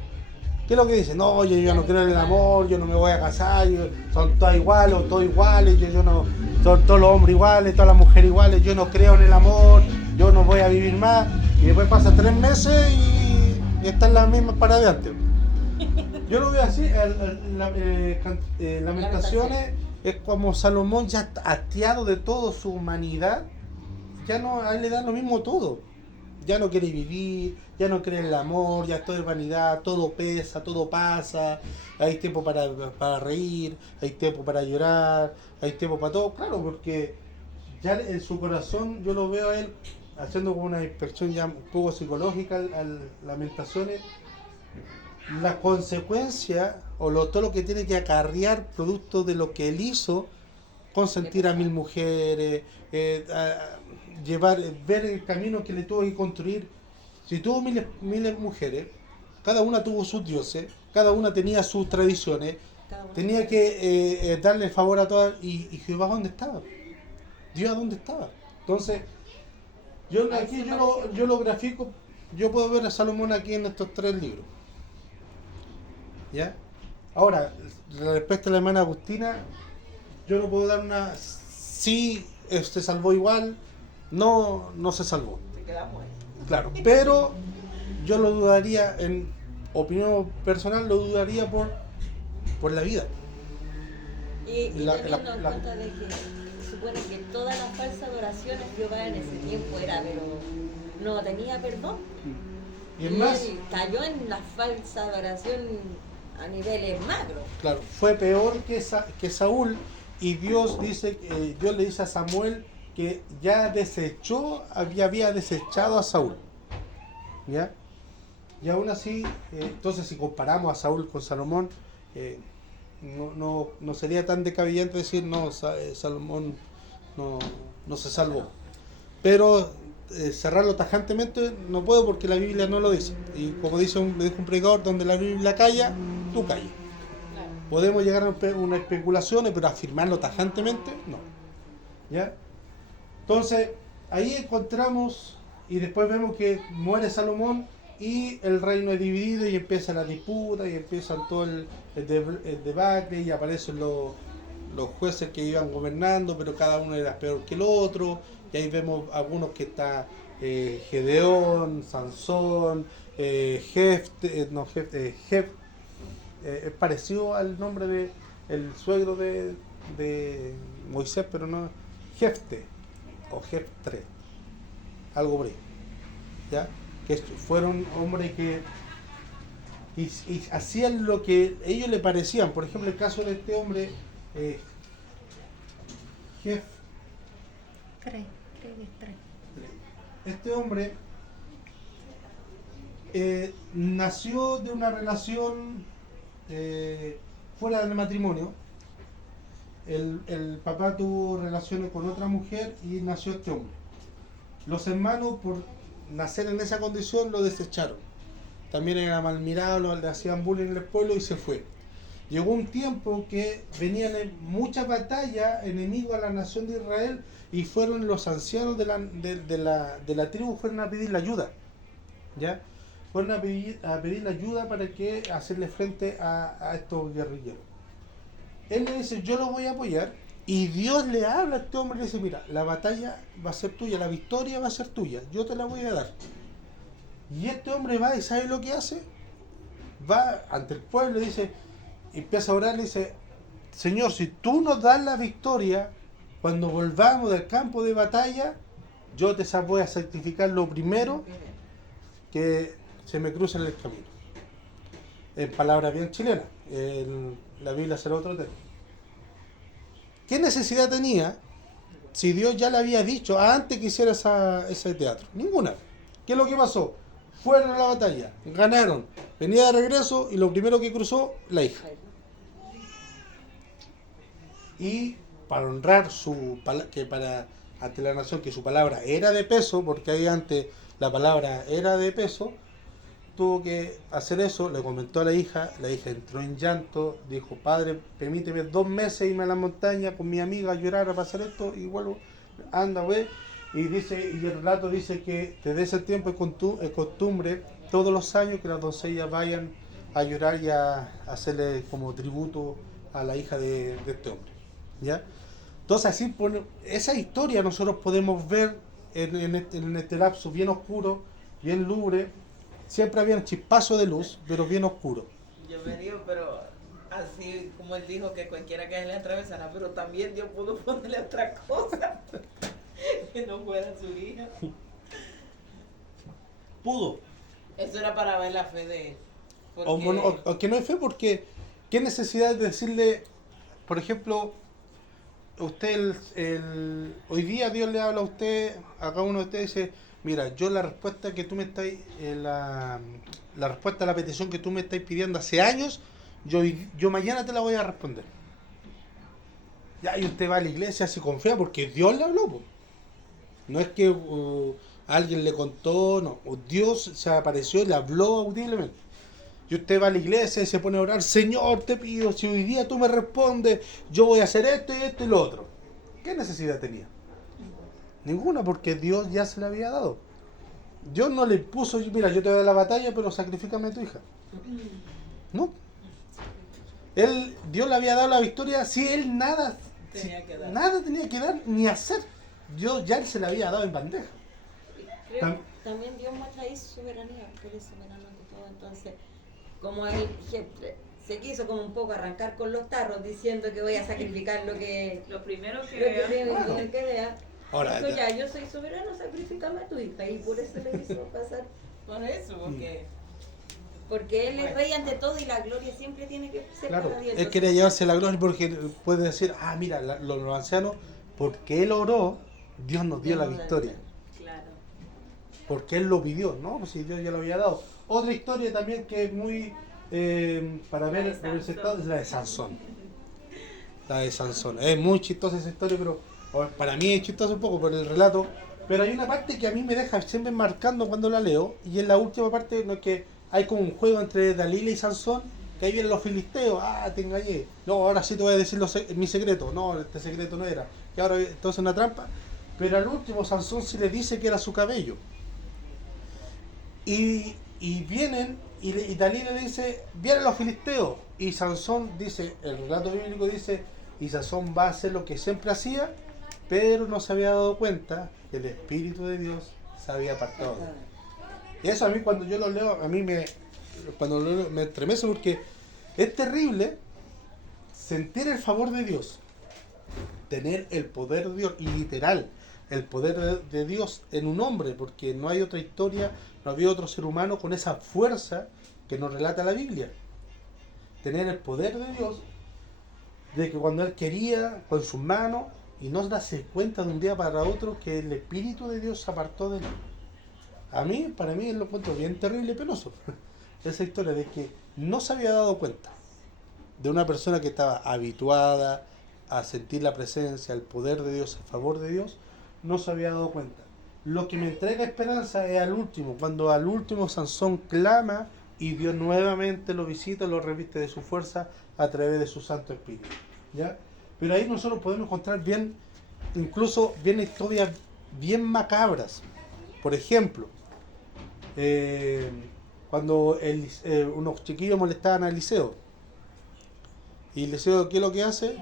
¿Qué es lo que dice? No, yo ya no creo en el amor, yo no me voy a casar, son todos iguales o todos iguales, yo no, son todos los hombres iguales, todas las mujeres iguales, yo no creo en el amor, yo no voy a vivir más. Y después pasa 3 meses y están las mismas para adelante. Yo lo veo así, Lamentaciones es como Salomón ya hastiado de toda su humanidad, ya no, a él le da lo mismo todo. Ya no quiere vivir, ya no cree en el amor, ya todo es vanidad, todo pesa, todo pasa, hay tiempo para reír, hay tiempo para llorar, hay tiempo para todo, claro, porque ya en su corazón yo lo veo a él haciendo como una inspección ya un poco psicológica al Lamentaciones, la consecuencia o todo lo que tiene que acarrear producto de lo que él hizo, consentir a 1000 mujeres, ver el camino que le tuvo que construir. Si tuvo miles mujeres, cada una tuvo sus dioses, cada una tenía sus tradiciones, tenía que darle favor a todas. ¿Y Jehová dónde estaba? Dios dónde estaba. Entonces, yo lo grafico, yo puedo ver a Salomón aquí en estos 3 libros. ¿Ya? Ahora, respecto a la hermana Agustina, yo no puedo dar una... Sí, se salvó igual, no se salvó. Se quedamos ahí. Claro, pero yo lo dudaría, en opinión personal, lo dudaría por la vida. Y La- teniendo en la- cuenta de que supone que todas las falsas adoraciones Jehová en ese tiempo era, pero no tenía perdón. Y es más, él cayó en la falsa adoración a niveles magros. claro, fue peor que Saúl, y Dios dice, Dios le dice a Samuel que ya había desechado a Saúl. ¿Ya? Y aún así, entonces si comparamos a Saúl con Salomón, no sería tan descabellante decir, no, Salomón no se salvó. Pero cerrarlo tajantemente no puedo porque la Biblia no lo dice. Y como me dijo un predicador, donde la Biblia calla, tú callas. Claro. Podemos llegar a una especulación, pero afirmarlo tajantemente, no. ¿Ya? Entonces, ahí encontramos y después vemos que muere Salomón y el reino es dividido y empieza la disputa y empiezan todo el debacle y aparecen los jueces que iban gobernando, pero cada uno era peor que el otro. Y ahí vemos algunos que está Gedeón, Sansón, Jefte, es parecido al nombre de el suegro de Moisés, pero no, Jefte o Jeftre, algo por ahí, ¿ya? Que fueron hombres que y hacían lo que ellos le parecían. Por ejemplo, el caso de este hombre, este hombre nació de una relación fuera del matrimonio. El papá tuvo relaciones con otra mujer y nació este hombre. Los hermanos, por nacer en esa condición, lo desecharon. También era mal mirado, le hacían bullying en el pueblo y se fue. Llegó un tiempo que venían muchas batallas enemigos a la nación de Israel y fueron los ancianos de la tribu, fueron a pedir la ayuda. ¿Ya? Fueron a pedir la ayuda para que hacerle frente a estos guerrilleros. Él le dice, yo lo voy a apoyar, y Dios le habla a este hombre y le dice, mira, la batalla va a ser tuya, la victoria va a ser tuya, yo te la voy a dar. Y este hombre va y ¿sabe lo que hace? Va ante el pueblo y dice, empieza a orar y dice, Señor, si tú nos das la victoria, cuando volvamos del campo de batalla, yo te voy a sacrificar lo primero que se me cruce en el camino. En palabras bien chilenas, la Biblia será otro tema. ¿Qué necesidad tenía si Dios ya le había dicho antes que hiciera ese teatro? Ninguna. ¿Qué es lo que pasó? Fueron a la batalla, ganaron, venía de regreso y lo primero que cruzó, la hija. Y para honrar que para ante la nación que su palabra era de peso, porque ahí antes la palabra era de peso, tuvo que hacer eso, le comentó a la hija entró en llanto, dijo, padre, permíteme 2 meses irme a la montaña con mi amiga a llorar para hacer esto, y vuelvo, anda, ve, y el relato dice que desde ese tiempo es costumbre, todos los años, que las doncellas vayan a llorar y a hacerle como tributo a la hija de este hombre, ¿ya? Entonces así, esa historia nosotros podemos ver en este lapso bien oscuro, bien lúgubre. Siempre había un chispazo de luz, pero bien oscuro. Yo me digo, pero así como él dijo que cualquiera que se le atravesara, pero también Dios pudo ponerle otra cosa que no fuera su hija. Pudo. Eso era para ver la fe de él. Porque... O que no hay fe, porque qué necesidad de decirle, por ejemplo, usted hoy día Dios le habla a usted, a cada uno de ustedes dice, mira, yo la respuesta que tú me estás, la respuesta a la petición que tú me estás pidiendo hace años, yo mañana te la voy a responder. Ya, y usted va a la iglesia así confía porque Dios le habló, po. No es que alguien le contó, no, Dios se apareció y le habló audiblemente. Y usted va a la iglesia y se pone a orar, Señor, te pido, si hoy día tú me respondes, yo voy a hacer esto y esto y lo otro. ¿Qué necesidad tenía? Ninguna, porque Dios ya se la había dado. Dios no le puso, mira, yo te voy a dar la batalla, pero sacrifícame a tu hija. No. Dios le había dado la victoria, si él nada tenía que dar ni hacer. Dios ya se la había dado en bandeja. Creo también Dios muestra ahí su soberanía, porque él es soberano ante todo. Entonces, como él se quiso como un poco arrancar con los tarros diciendo que voy a sacrificar lo primero que vea. Ahora, dijo, ya, yo soy soberano, sacrifícame a tu hija. Y por eso le hizo pasar. Por eso, porque él es rey ante todo y la gloria siempre tiene que ser claro, para Dios. él quería llevarse la gloria porque puede decir, mira, los ancianos, porque él oró, Dios nos dio la victoria. Claro. Porque él lo pidió, ¿no? Pues si Dios ya lo había dado. Otra historia también que es muy para ver representado es la de Sansón. La de Sansón. Es muy chistosa esa historia, pero para mí es chistosa un poco por el relato. Pero hay una parte que a mí me deja siempre marcando cuando la leo, y es la última parte, no es que hay como un juego entre Dalila y Sansón, que ahí vienen los filisteos, te engañé, no, ahora sí te voy a decir mi secreto, no, este secreto no era, y ahora entonces una trampa, pero al último Sansón sí le dice que era su cabello, y vienen, y Dalila le dice, vienen los filisteos, y Sansón dice, el relato bíblico dice, y Sansón va a hacer lo que siempre hacía, pero no se había dado cuenta que el Espíritu de Dios se había apartado de él. Y eso a mí cuando yo lo leo, cuando lo leo, me estremece porque es terrible sentir el favor de Dios, tener el poder de Dios, y literal, el poder de Dios en un hombre, porque no hay otra historia, no había otro ser humano con esa fuerza que nos relata la Biblia. Tener el poder de Dios, de que cuando Él quería, con sus manos, y no darse cuenta de un día para otro que el Espíritu de Dios se apartó de él. Para mí lo encuentro bien terrible y penoso. Esa historia de que no se había dado cuenta de una persona que estaba habituada a sentir la presencia, el poder de Dios, el favor de Dios, no se había dado cuenta. Lo que me entrega esperanza es al último, cuando al último Sansón clama y Dios nuevamente lo visita, lo reviste de su fuerza a través de su Santo Espíritu. ¿Ya? Pero ahí nosotros podemos encontrar incluso historias bien macabras. Por ejemplo, cuando unos chiquillos molestaban a Eliseo, y Eliseo, ¿qué es lo que hace?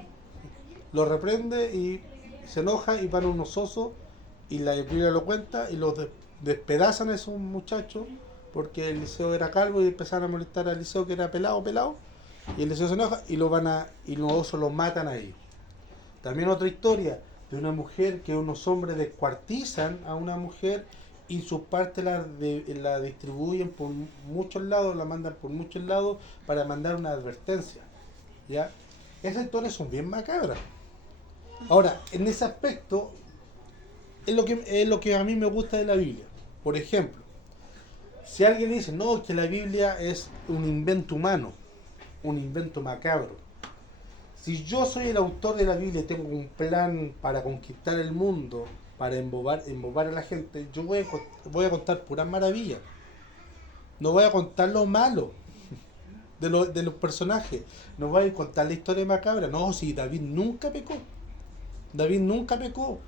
Lo reprende y se enoja, y van unos osos, y la Biblia lo cuenta, y los despedazan a esos muchachos, porque Eliseo era calvo y empezaron a molestar a Eliseo, que era pelado, y Eliseo se enoja y los osos los matan a ellos. También otra historia de una mujer que unos hombres descuartizan a una mujer y sus partes la distribuyen por muchos lados, la mandan por muchos lados para mandar una advertencia. ¿Ya? Esas historias son bien macabras. Ahora, en ese aspecto es lo que a mí me gusta de la Biblia. Por ejemplo, si alguien dice, no, que la Biblia es un invento humano, un invento macabro, Si yo soy el autor de la Biblia y tengo un plan para conquistar el mundo, para embobar a la gente, yo voy a contar puras maravillas. No voy a contar lo malo de los personajes. No voy a contar la historia macabra. No, si David nunca pecó. David nunca pecó.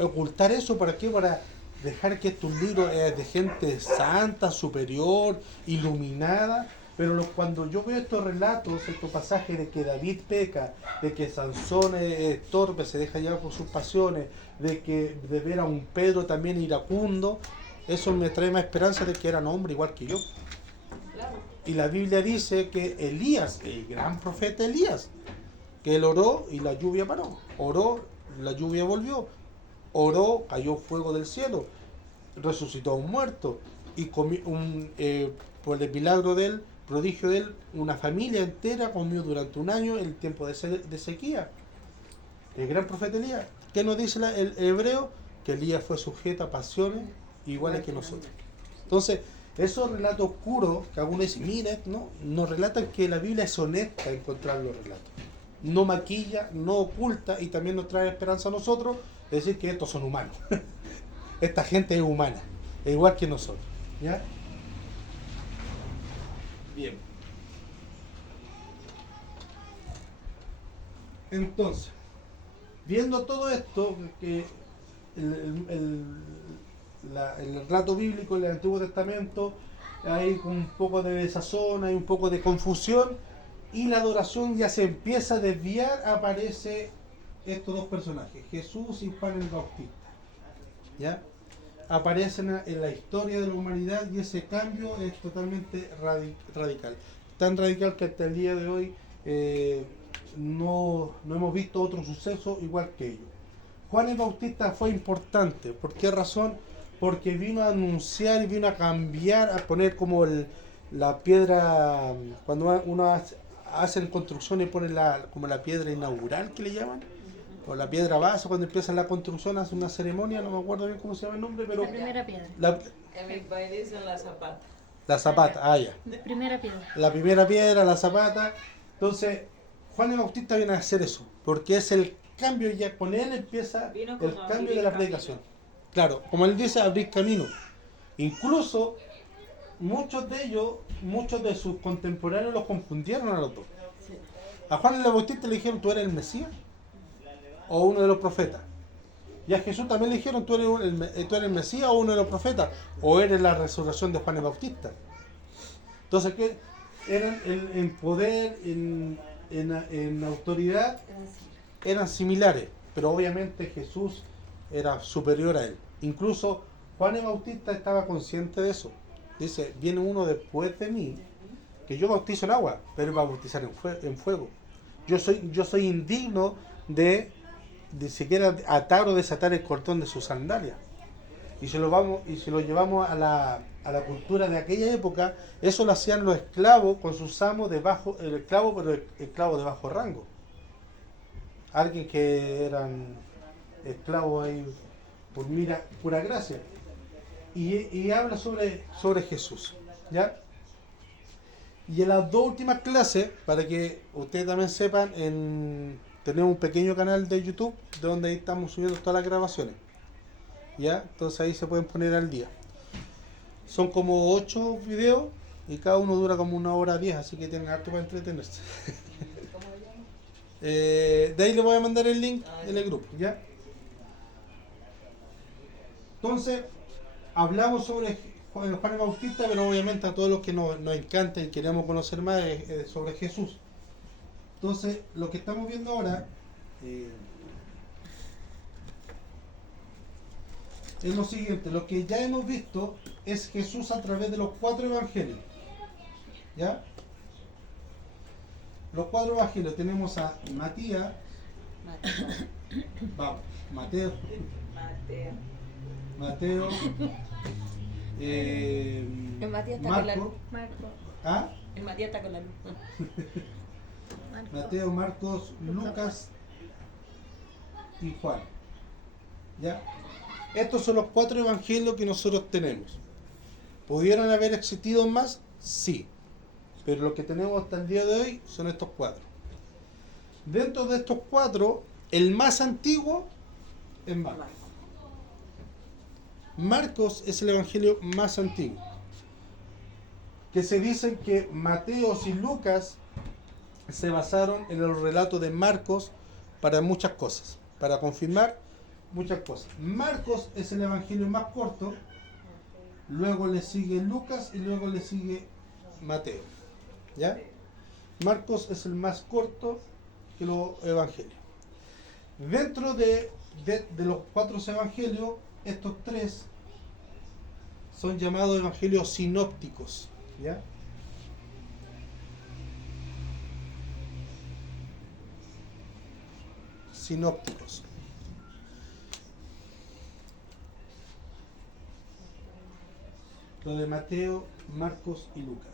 Ocultar eso, ¿para qué? Para dejar que estos libros de gente santa, superior, iluminada. Pero cuando yo veo estos relatos, estos pasajes de que David peca, de que Sansón es torpe, se deja llevar por sus pasiones, de ver a un Pedro también iracundo, eso me trae más esperanza de que eran hombres igual que yo. Claro. Y la Biblia dice que Elías, el gran profeta Elías, que él oró y la lluvia paró. Oró, la lluvia volvió. Oró, cayó fuego del cielo. Resucitó a un muerto. Y por el milagro de él, prodigio de él, una familia entera comió durante un año el tiempo de sequía. El gran profeta Elías. ¿Qué nos dice el hebreo? Que Elías fue sujeto a pasiones iguales que nosotros. Entonces, esos relatos oscuros que algunos dicen, mira, no, nos relatan que la Biblia es honesta en encontrar los relatos. No maquilla, no oculta y también nos trae esperanza a nosotros, es decir, que estos son humanos. Esta gente es humana, es igual que nosotros. ¿Ya? Bien. Entonces, viendo todo esto, que el relato bíblico en el Antiguo Testamento hay un poco de desazón, hay un poco de confusión y la adoración ya se empieza a desviar, aparece estos dos personajes, Jesús y Juan el Bautista. ¿Ya? Aparecen en la historia de la humanidad y ese cambio es totalmente radical. Tan radical que hasta el día de hoy no hemos visto otro suceso igual que ellos. Juan el Bautista fue importante. ¿Por qué razón? Porque vino a anunciar y vino a cambiar, a poner como la piedra, cuando uno hace construcción y pone como la piedra inaugural que le llaman, o la piedra base, cuando empieza la construcción, hace una ceremonia, no me acuerdo bien cómo se llama el nombre, pero... La primera piedra. En mi país dicen la zapata. La zapata, ya. Primera piedra. La primera piedra, la zapata. Entonces, Juan el Bautista viene a hacer eso, porque es el cambio, ya con él empieza el cambio de la predicación. Claro, como él dice, abrir camino. Incluso, muchos de sus contemporáneos los confundieron a los dos. A Juan el Bautista le dijeron, ¿tú eres el Mesías? O uno de los profetas. Y a Jesús también le dijeron, ¿tú eres el Mesías o uno de los profetas? ¿O eres la resurrección de Juan el Bautista? Entonces, ¿qué? Eran en poder, en autoridad, eran similares, pero obviamente Jesús era superior a él. Incluso Juan el Bautista estaba consciente de eso. Dice, viene uno después de mí, que yo bautizo en agua, pero él va a bautizar en fuego. Yo soy indigno de siquiera atar o desatar el cordón de sus sandalias. Y si lo llevamos a la cultura de aquella época, eso lo hacían los esclavos con sus amos el esclavo de bajo rango. Alguien que eran esclavos ahí por pura gracia. Y habla sobre Jesús. ¿Ya? Y en las dos últimas clases, para que ustedes también sepan, tenemos un pequeño canal de YouTube donde ahí estamos subiendo todas las grabaciones. ¿Ya? Entonces ahí se pueden poner al día. Son como 8 videos y cada uno dura como 1 hora 10, así que tienen harto para entretenerse. De ahí les voy a mandar el link en el grupo, ¿ya? Entonces, hablamos sobre Juan el Bautista, pero obviamente a todos los que nos encanta y queremos conocer más es sobre Jesús. Entonces, lo que estamos viendo ahora es lo siguiente. Lo que ya hemos visto es Jesús a través de los 4 evangelios. ¿Ya? Los 4 evangelios tenemos a Matías, Mateo, El Matías está con la luz. Marco, ¿ah? El Matías está con la luz. Mateo, Marcos, Lucas y Juan. ¿Ya? Estos son los 4 evangelios que nosotros tenemos. ¿Pudieran haber existido más? Sí. Pero lo que tenemos hasta el día de hoy son estos 4. Dentro de estos 4, el más antiguo es Marcos. Marcos es el evangelio más antiguo. Que se dicen que Mateo y Lucas se basaron en los relatos de Marcos para muchas cosas, para confirmar muchas cosas. Marcos es el evangelio más corto, luego le sigue Lucas y luego le sigue Mateo. ¿Ya? Marcos es el más corto que los evangelios. Dentro de los 4 evangelios, estos 3 son llamados evangelios sinópticos. ¿Ya? Sinópticos. Lo de Mateo, Marcos y Lucas.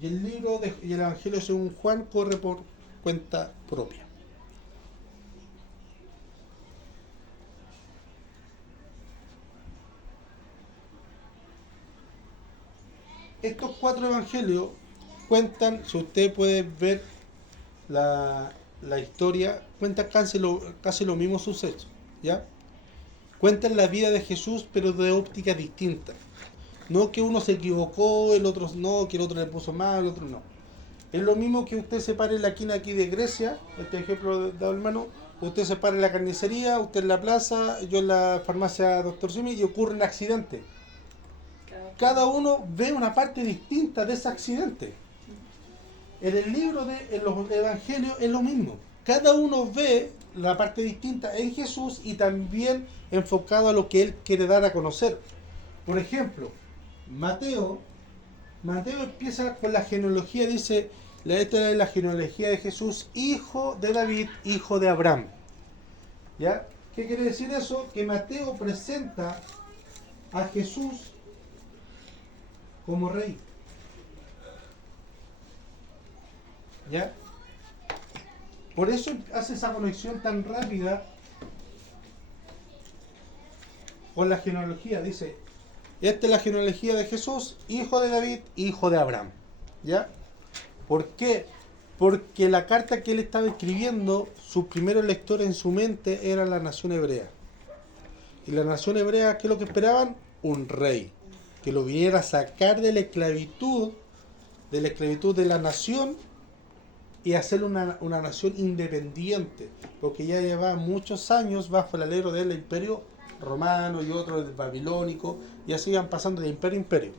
Y el libro y el evangelio según Juan corre por cuenta propia. Estos 4 evangelios cuentan, si usted puede ver la historia, cuentan casi lo mismo suceso, ¿ya? Cuentan la vida de Jesús, pero de ópticas distintas. No que uno se equivocó, el otro no, que el otro le puso mal, el otro no. Es lo mismo que usted se pare en la esquina aquí de Grecia, este ejemplo dado hermano, usted se pare en la carnicería, usted en la plaza, yo en la farmacia Dr. Simi, y ocurre un accidente. Cada uno ve una parte distinta de ese accidente. En el libro en los evangelios es lo mismo. Cada uno ve la parte distinta en Jesús y también enfocado a lo que él quiere dar a conocer. Por ejemplo, Mateo empieza con la genealogía, dice, esta es la genealogía de Jesús, hijo de David, hijo de Abraham. ¿Ya? ¿Qué quiere decir eso? Que Mateo presenta a Jesús como rey. ¿Ya? Por eso hace esa conexión tan rápida con la genealogía. Dice, esta es la genealogía de Jesús, hijo de David, hijo de Abraham. ¿Ya? ¿Por qué? Porque la carta que él estaba escribiendo, sus primeros lectores en su mente era la nación hebrea. Y la nación hebrea, ¿qué es lo que esperaban? Un rey, que lo viniera a sacar de la esclavitud de la nación y hacer una nación independiente, porque ya llevaba muchos años bajo el alero del imperio romano y otro del babilónico, y así iban pasando de imperio a imperio.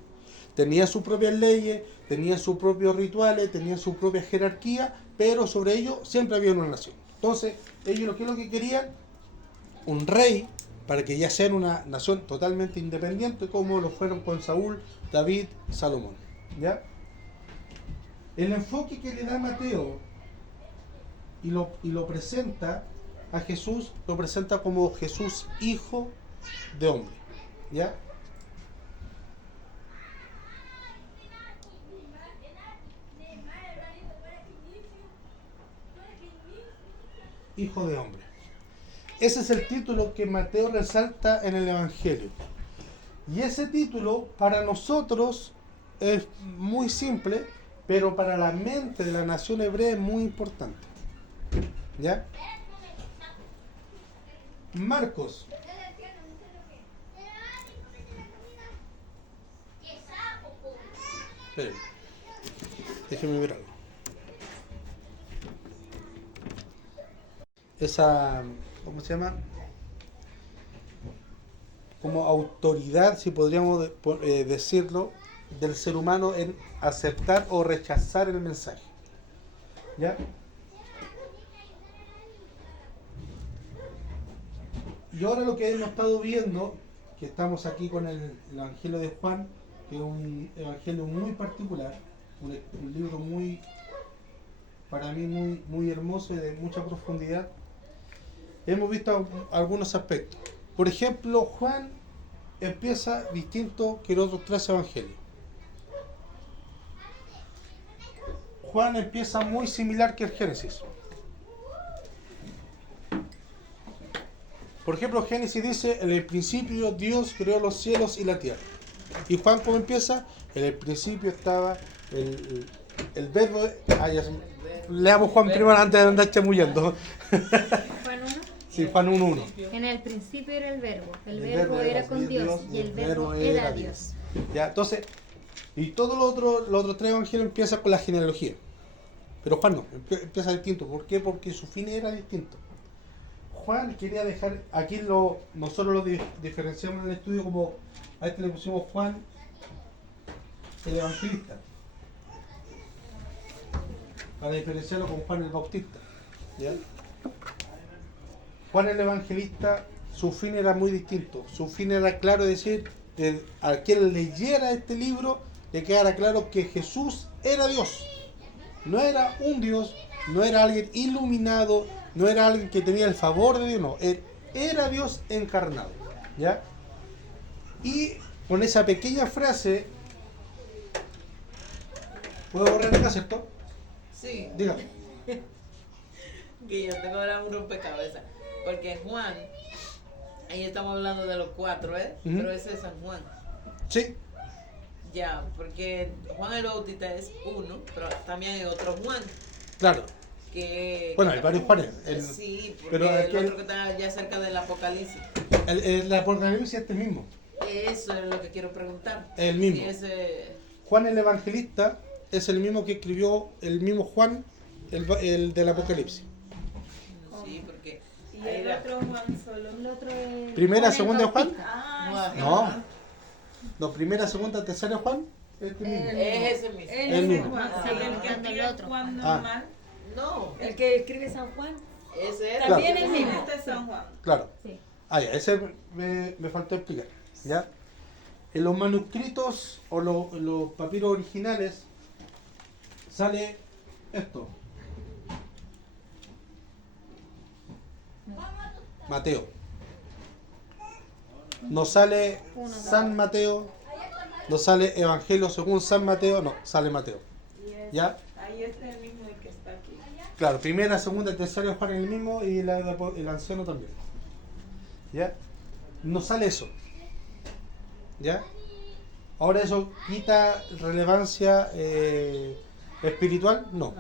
Tenían sus propias leyes, tenían sus propios rituales, tenían su propia jerarquía, pero sobre ello siempre había una nación. Entonces, ellos lo que querían, un rey, para que ya sean una nación totalmente independiente, como lo fueron con Saúl, David, Salomón. ¿Ya? El enfoque que le da Mateo y lo presenta a Jesús, lo presenta como Jesús, hijo de hombre. ¿Ya? Hijo de hombre. Ese es el título que Mateo resalta en el Evangelio. Y ese título para nosotros es muy simple, pero para la mente de la nación hebrea es muy importante. ¿Ya? Marcos. Espérenme. Déjenme ver algo. Esa, ¿cómo se llama? Como autoridad, si podríamos decirlo, del ser humano en aceptar o rechazar el mensaje. ¿Ya? Y ahora lo que hemos estado viendo, que estamos aquí con el Evangelio de Juan, que es un evangelio muy particular, un libro muy, para mí muy hermoso y de mucha profundidad. Hemos visto algunos aspectos. Por ejemplo, Juan empieza distinto que los otros 3 evangelios. Juan empieza muy similar que el Génesis. Por ejemplo, Génesis dice, en el principio Dios creó los cielos y la tierra. Y Juan, ¿cómo empieza? En el principio estaba el verbo... leamos Juan primero antes de andar chamullando. Juan 1. Sí, Juan 1:1. En el principio era el verbo. El El verbo verbo era con Dios y el verbo era Dios. Ya, entonces, y todos los otros tres evangelios empiezan con la genealogía. Pero Juan no, empieza distinto. ¿Por qué? Porque su fin era distinto. Juan quería dejar, aquí nosotros lo diferenciamos en el estudio como, a este le pusimos Juan el Evangelista, para diferenciarlo con Juan el Bautista. ¿Ya? Juan el Evangelista, su fin era muy distinto. Su fin era claro, decir, al quien leyera este libro, le quedara claro que Jesús era Dios. No era un Dios, no era alguien iluminado, no era alguien que tenía el favor de Dios, no. Él era Dios encarnado. ¿Ya? Y con esa pequeña frase, ¿puedo borrar acá, cierto? Sí, Dígame. que yo tengo ahora un rompecabezas. Porque Juan, ahí estamos hablando de los 4, ¿eh? Ujú. Pero ese es San Juan. Sí, Ya, porque Juan el Bautista es uno, pero también hay otro Juan. claro. Que, Bueno, que hay varios Juanes. sí, porque pero el aquel- otro que está ya cerca del Apocalipsis. El Apocalipsis es este mismo. Eso es lo que quiero preguntar. El mismo. Si ese... Juan el Evangelista es el mismo que escribió el mismo Juan, el del Apocalipsis. Sí, porque... Y el otro Juan solo. El otro es ¿Primera, Juan el segunda de Juan? Bautista. Ah, sí. No. No, primera, segunda, tercera Juan. Este mismo. Es ese mismo. Él El es mismo. Juan. Ah, Sí, el que buscando el escribe otro. Juan Ah. normal. No, El que escribe San Juan. ese era. También Claro. el mismo. Este es San Juan. Claro. Sí. Ah, ya, ese me faltó explicar. ¿Ya? En los manuscritos o los papiros originales sale esto. Mateo. No sale San Mateo, no sale Evangelio según San Mateo, no, sale Mateo. Y ¿Ya? ahí está el mismo el que está aquí. Claro, primera, segunda, tercera Juan el mismo y el anciano también. ¿Ya? No sale eso. ¿Ya? Ahora eso quita relevancia espiritual, no.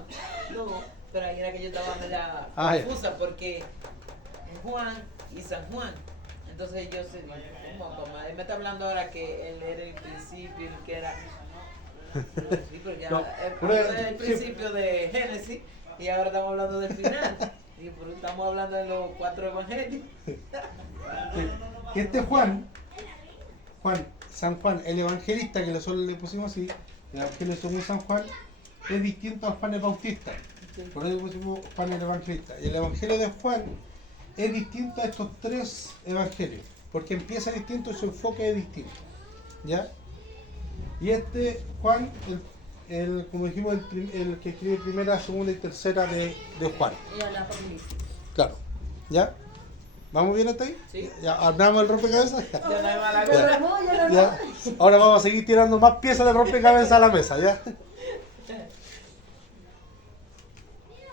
No, pero ahí era que yo estaba media Ah, ya. confusa porque Juan y San Juan. Entonces yo sé, ¿cómo, mamá? Él me está hablando ahora que él era el principio, el que era. Sí, porque No, pero era el sí. principio de Génesis y ahora estamos hablando del final. Y por eso estamos hablando de los 4 evangelios. Este Juan, San Juan, el evangelista, que nosotros le pusimos así, el evangelio según San Juan, es distinto al Juan el Bautista. Por eso le pusimos Juan el evangelista. Y el evangelio de Juan es distinto a estos 3 evangelios, porque empieza distinto y su enfoque es distinto. ¿Ya? Y este Juan, como dijimos, el que escribe primera, segunda y tercera de Juan. Y el Apocalipsis. Claro. ¿Ya? ¿Vamos bien hasta ahí? Sí. ¿Ya armamos el rompecabezas? Ya no hay mala Ya. cosa. No, ya no. ¿Ya? Ahora vamos a seguir tirando más piezas de rompecabezas a la mesa, ¿ya?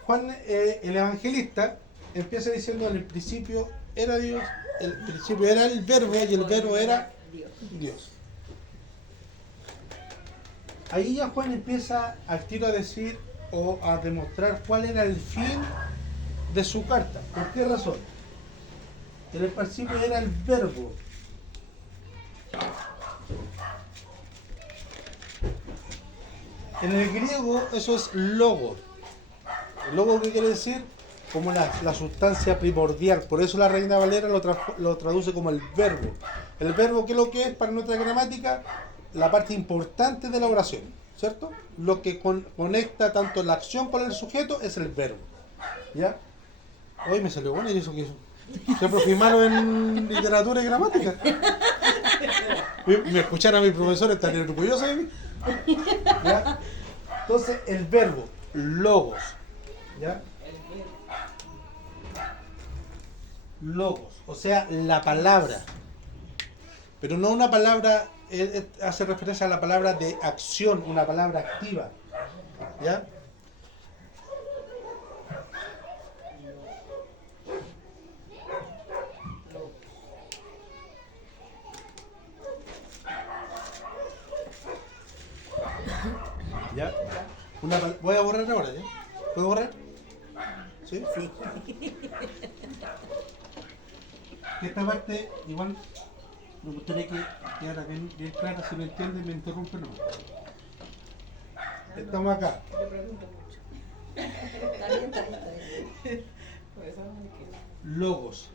Juan, el evangelista, empieza diciendo en el principio era Dios, el principio era el verbo y el verbo era Dios. Ahí ya Juan empieza al tiro a decir o a demostrar cuál era el fin de su carta. ¿Por qué razón? En el principio era el verbo. En el griego eso es logo. ¿El logo qué quiere decir? Como la sustancia primordial. Por eso la Reina Valera lo traduce como el verbo. El verbo, ¿qué es lo que es para nuestra gramática? La parte importante de la oración, ¿cierto? Lo que conecta tanto la acción con el sujeto es el verbo. ¿Ya? Hoy me salió bueno y eso que siempre fui malo en literatura y gramática. Me escuchara a mi profesor, estaría orgulloso de mí. ¿Ya? Entonces, el verbo, logos. ¿Ya? Logos, o sea, la palabra. Pero no una palabra, hace referencia a la palabra de acción, una palabra activa. ¿Ya? ¿Ya? Voy a borrar ahora, ¿ya? ¿Puedo borrar? ¿Sí? Sí. Esta parte, igual, me gustaría que quedara bien clara. Si me entienden, me interrumpen nomás. Estamos acá. Te pregunto mucho. Está bien, está bien, está bien. Por eso no me quiero. Logos.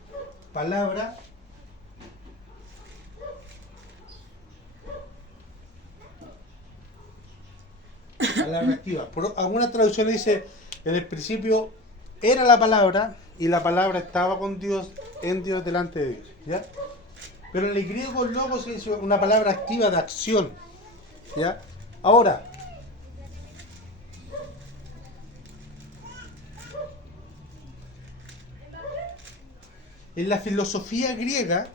Palabra. Palabra activa. Por alguna traducción dice, en el principio era la palabra y la palabra estaba con Dios, en Dios, delante de Dios. ¿Ya? Pero en el griego logos es una palabra activa de acción. ¿Ya? Ahora, en la filosofía griega,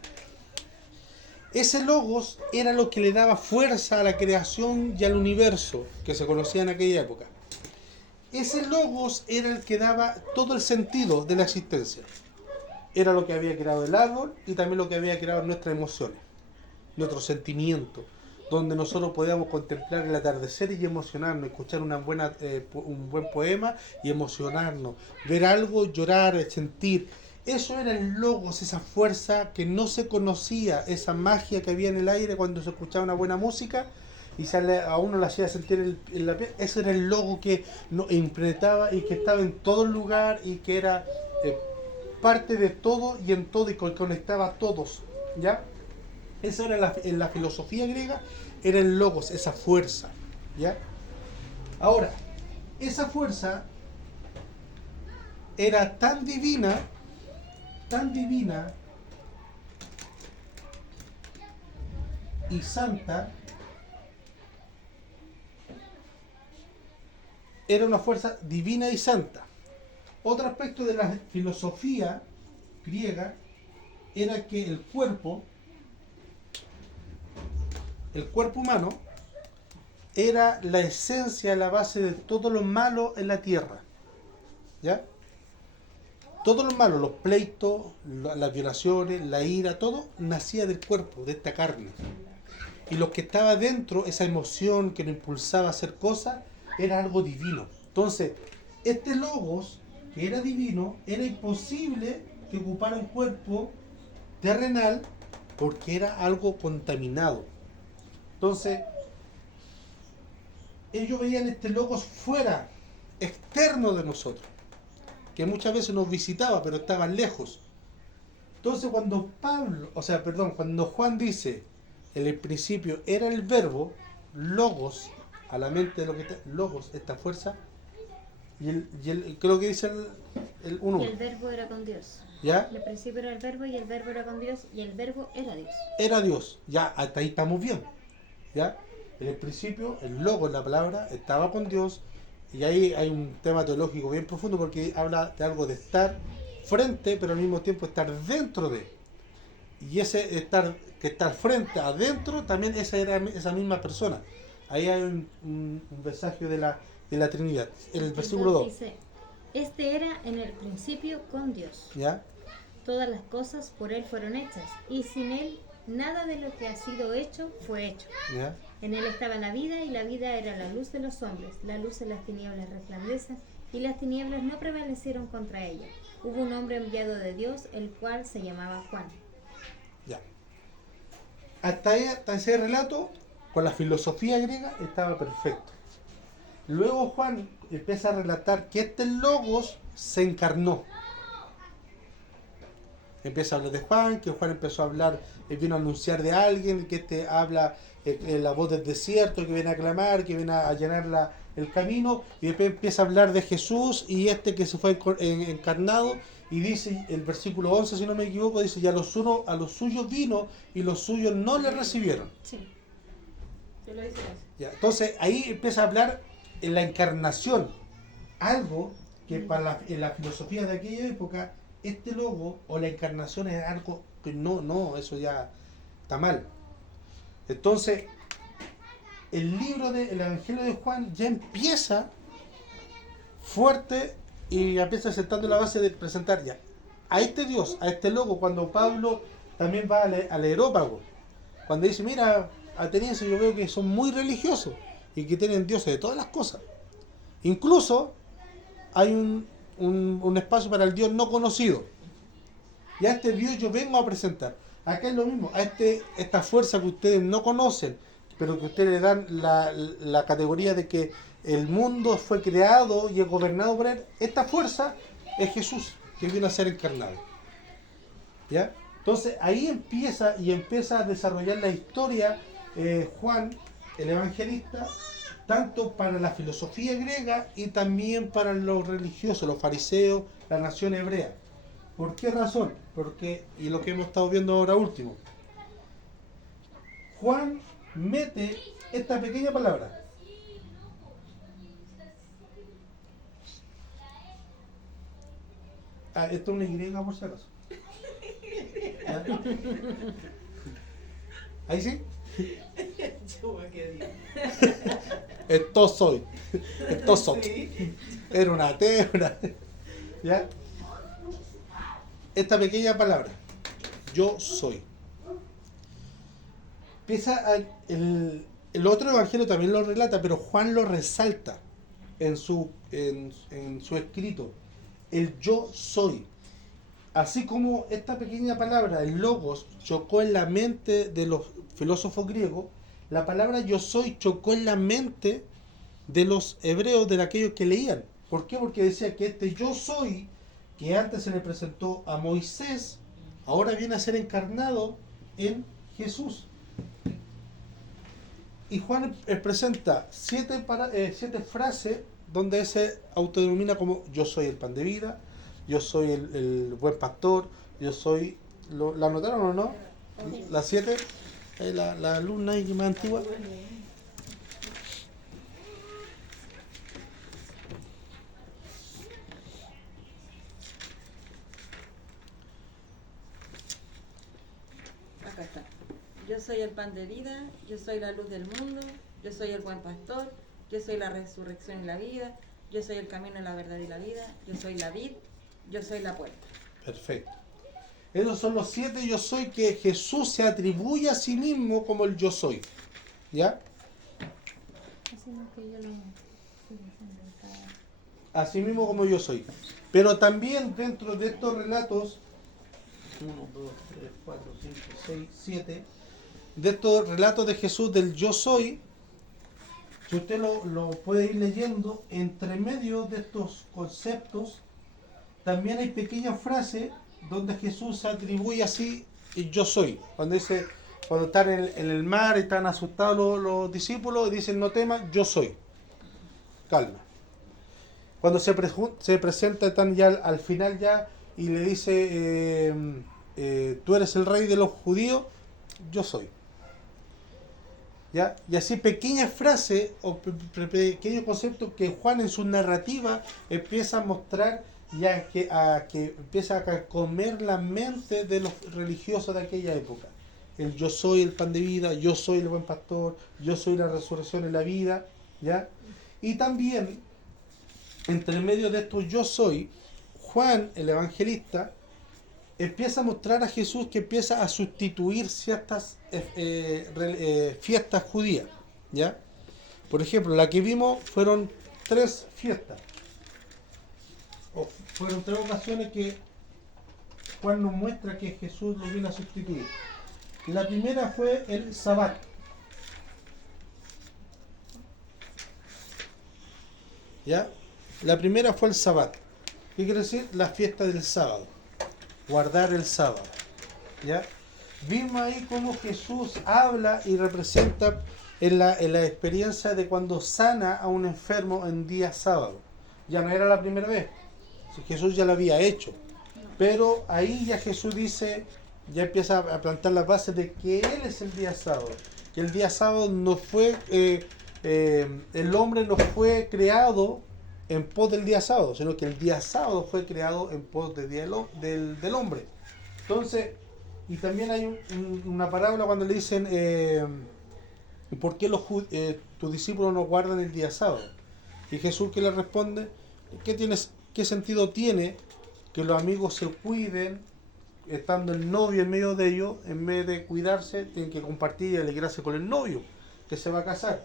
ese logos era lo que le daba fuerza a la creación y al universo que se conocía en aquella época. Ese logos era el que daba todo el sentido de la existencia. Era lo que había creado el árbol y también lo que había creado nuestras emociones, nuestros sentimientos, donde nosotros podíamos contemplar el atardecer y emocionarnos, escuchar un buen poema y emocionarnos, ver algo, llorar, sentir. Eso era el logos, esa fuerza que no se conocía, esa magia que había en el aire cuando se escuchaba una buena música y a uno le hacía sentir en la piel. Ese era el logo que nos impregnaba y que estaba en todo lugar y que era parte de todo y en todo y conectaba a todos, ¿ya? Eso era en la filosofía griega, era el logos, esa fuerza, ¿ya? Ahora, esa fuerza era tan divina y santa, era una fuerza divina y santa. Otro aspecto de la filosofía griega era que el cuerpo humano era la esencia, la base de todo lo malo en la tierra, ¿ya? Todo lo malo, los pleitos, las violaciones, la ira, todo nacía del cuerpo, de esta carne. Y lo que estaba dentro, esa emoción que nos impulsaba a hacer cosas, era algo divino. Entonces, este logos, que era divino, era imposible que ocupara un cuerpo terrenal porque era algo contaminado. Entonces, ellos veían este logos fuera, externo de nosotros, que muchas veces nos visitaba, pero estaba lejos. Entonces cuando cuando Juan dice, en el principio era el verbo, logos, a la mente de lo que está, logos, esta fuerza, creo que dice el uno. Y el verbo era con Dios. ¿Ya? Al principio era el verbo y el verbo era con Dios y el verbo era Dios. Era Dios, ya, hasta ahí estamos bien. ¿Ya? En el principio, el logos, la palabra, estaba con Dios. Y ahí hay un tema teológico bien profundo porque habla de algo de estar frente, pero al mismo tiempo estar dentro de. Y ese estar frente, adentro, también esa era esa misma persona. Ahí hay un mensaje de la Trinidad. En el versículo 2. Dice, este era en el principio con Dios. ¿Ya? Todas las cosas por Él fueron hechas y sin Él nada de lo que ha sido hecho fue hecho. ¿Ya? En Él estaba la vida y la vida era la luz de los hombres. La luz en las tinieblas resplandece y las tinieblas no prevalecieron contra ella. Hubo un hombre enviado de Dios, el cual se llamaba Juan. Ya. Hasta ese relato, con la filosofía griega, estaba perfecto. Luego Juan empieza a relatar que este logos se encarnó. Empieza a hablar de Juan, que Juan empezó a hablar, vino a anunciar de alguien, que habla la voz del desierto, que viene a clamar, que viene a llenar el camino, y después empieza a hablar de Jesús y que se fue encarnado, y dice, el versículo 11, si no me equivoco, dice, y a los suyos vino, y los suyos no le recibieron. Sí. Yo lo hice eso. Ya, entonces ahí empieza a hablar en la encarnación, algo que en la filosofía de aquella época, este logo o la encarnación es algo que no, eso ya está mal. Entonces, el libro del Evangelio de Juan ya empieza fuerte y empieza sentando la base de presentar ya a este Dios, a este logo, cuando Pablo también va al Areópago, cuando dice, mira, atenienses, yo veo que son muy religiosos y que tienen dioses de todas las cosas. Incluso hay un espacio para el Dios no conocido. Y a este Dios yo vengo a presentar. Acá es lo mismo, a esta fuerza que ustedes no conocen, pero que ustedes le dan la categoría de que el mundo fue creado y es gobernado por él. Esta fuerza es Jesús, que vino a ser encarnado. ¿Ya? Entonces ahí empieza a desarrollar la historia Juan, el evangelista, tanto para la filosofía griega y también para los religiosos, los fariseos, la nación hebrea. ¿Por qué razón? Porque, y lo que hemos estado viendo ahora último, Juan mete esta pequeña palabra. Esto es una Y por si acaso. ¿Ya? ¿Ahí sí? Yo me quedé. Esto soy. Esto soy. Sí. Era una T, ¿ya? Esta pequeña palabra, yo soy. El otro evangelio también lo relata, pero Juan lo resalta en su escrito. El yo soy. Así como esta pequeña palabra, el logos, chocó en la mente de los filósofos griegos, la palabra yo soy chocó en la mente de los hebreos, de aquellos que leían. ¿Por qué? Porque decía que este yo soy, que antes se le presentó a Moisés, ahora viene a ser encarnado en Jesús. Y Juan presenta siete frases donde se autodenomina como yo soy el pan de vida, yo soy el buen pastor, yo soy... ¿La anotaron o no? Las 7, la alumna ahí más antigua. Acá está. Yo soy el pan de vida, yo soy la luz del mundo, yo soy el buen pastor, yo soy la resurrección y la vida, yo soy el camino, la verdad y la vida, yo soy la vid, yo soy la puerta. Perfecto. Esos son los 7 yo soy que Jesús se atribuye a sí mismo como el yo soy. ¿Ya? Así no que yo lo Así mismo como yo soy. Pero también dentro de estos relatos, 1, 2, 3, 4, 5, 6, 7, de estos relatos de Jesús del yo soy, si usted lo puede ir leyendo, entre medio de estos conceptos, también hay pequeñas frases donde Jesús se atribuye así el yo soy. Cuando dice, cuando están en el mar y están asustados los discípulos, y dicen no teman, yo soy. Calma. Cuando se presenta, están ya al final ya y le dice tú eres el rey de los judíos, yo soy. ¿Ya? Y así pequeñas frases o pequeños conceptos que Juan en su narrativa empieza a mostrar ya que empieza a comer la mente de los religiosos de aquella época. El yo soy el pan de vida, yo soy el buen pastor, yo soy la resurrección y la vida, ¿ya? Y también, entre medio de esto yo soy, Juan, el evangelista, empieza a mostrar a Jesús que empieza a sustituir ciertas fiestas judías, ¿ya? Por ejemplo, la que vimos fueron 3 fiestas. Fueron 3 ocasiones que Juan nos muestra que Jesús lo vino a sustituir. La primera fue el Sabbat. ¿Ya? La primera fue el Sabbat. ¿Qué quiere decir? La fiesta del sábado. Guardar el sábado. ¿Ya? Vimos ahí cómo Jesús habla y representa en la experiencia de cuando sana a un enfermo en día sábado. Ya no era la primera vez. Jesús ya lo había hecho. Pero ahí ya Jesús dice, ya empieza a plantar las bases de que Él es el día sábado. Que el día sábado no fue, el hombre no fue creado en pos del día sábado, sino que el día sábado fue creado en pos del hombre. Entonces, y también hay una parábola cuando le dicen, ¿por qué tus discípulos no guardan el día sábado? Y Jesús que le responde, ¿qué sentido tiene que los amigos se cuiden estando el novio en medio de ellos? En vez de cuidarse, tienen que compartir y alegrarse con el novio que se va a casar.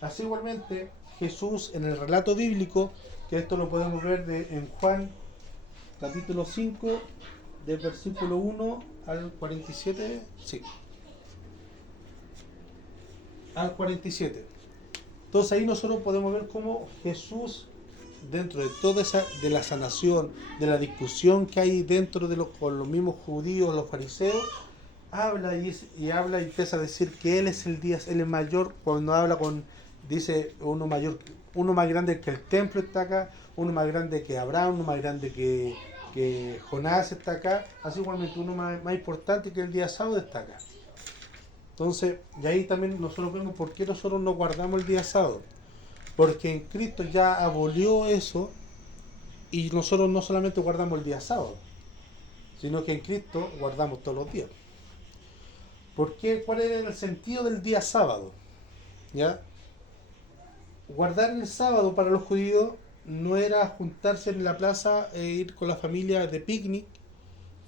Así igualmente Jesús en el relato bíblico, que esto lo podemos ver en Juan capítulo 5, del versículo 1 al 47, sí, al 47. Entonces ahí nosotros podemos ver cómo Jesús, dentro de toda esa, de la sanación, de la discusión que hay dentro de con los mismos judíos, los fariseos, habla y habla y empieza a decir que Él es el día, Él es mayor, cuando habla dice uno mayor, uno más grande que el templo está acá, uno más grande que Abraham, uno más grande que Jonás está acá, así igualmente uno más importante que el día sábado está acá. Entonces, y ahí también nosotros vemos por qué nosotros no guardamos el día sábado. Porque en Cristo ya abolió eso y nosotros no solamente guardamos el día sábado, sino que en Cristo guardamos todos los días. ¿Por qué? ¿Cuál era el sentido del día sábado? ¿Ya? Guardar el sábado para los judíos no era juntarse en la plaza e ir con la familia de picnic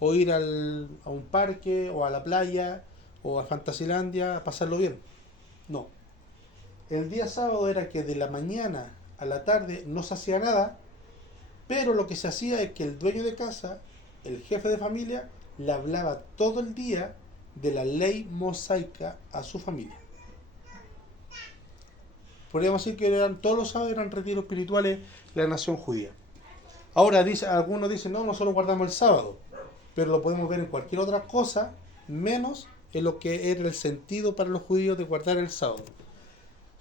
o ir a un parque o a la playa o a Fantasilandia a pasarlo bien. No. El día sábado era que de la mañana a la tarde no se hacía nada, pero lo que se hacía es que el dueño de casa, el jefe de familia, le hablaba todo el día de la ley mosaica a su familia. Podríamos decir que todos los sábados eran retiros espirituales de la nación judía. Ahora algunos dicen, no, nosotros guardamos el sábado, pero lo podemos ver en cualquier otra cosa, menos en lo que era el sentido para los judíos de guardar el sábado.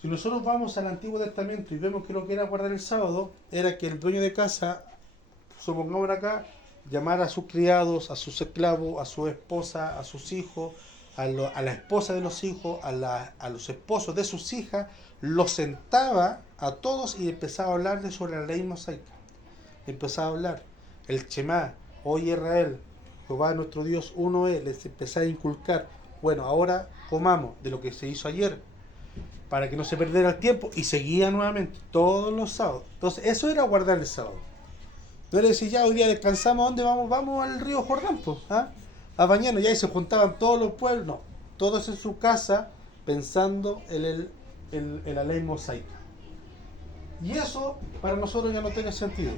Si nosotros vamos al Antiguo Testamento y vemos que lo que era guardar el sábado, era que el dueño de casa, supongamos acá, llamara a sus criados, a sus esclavos, a su esposa, a sus hijos, a la esposa de los hijos, a los esposos de sus hijas, los sentaba a todos y empezaba a hablarles sobre la ley mosaica. Empezaba a hablar el Shema, oye Israel, Jehová nuestro Dios uno es, les empezaba a inculcar, bueno, ahora comamos de lo que se hizo ayer, para que no se perdiera el tiempo, y seguía nuevamente todos los sábados. Entonces eso era guardar el sábado. No era decir, ya hoy día descansamos, ¿a dónde vamos? Vamos al río Jordán, pues, a bañarnos, y ahí se juntaban todos los pueblos, no, todos en su casa pensando en la ley mosaica. Y eso para nosotros ya no tiene sentido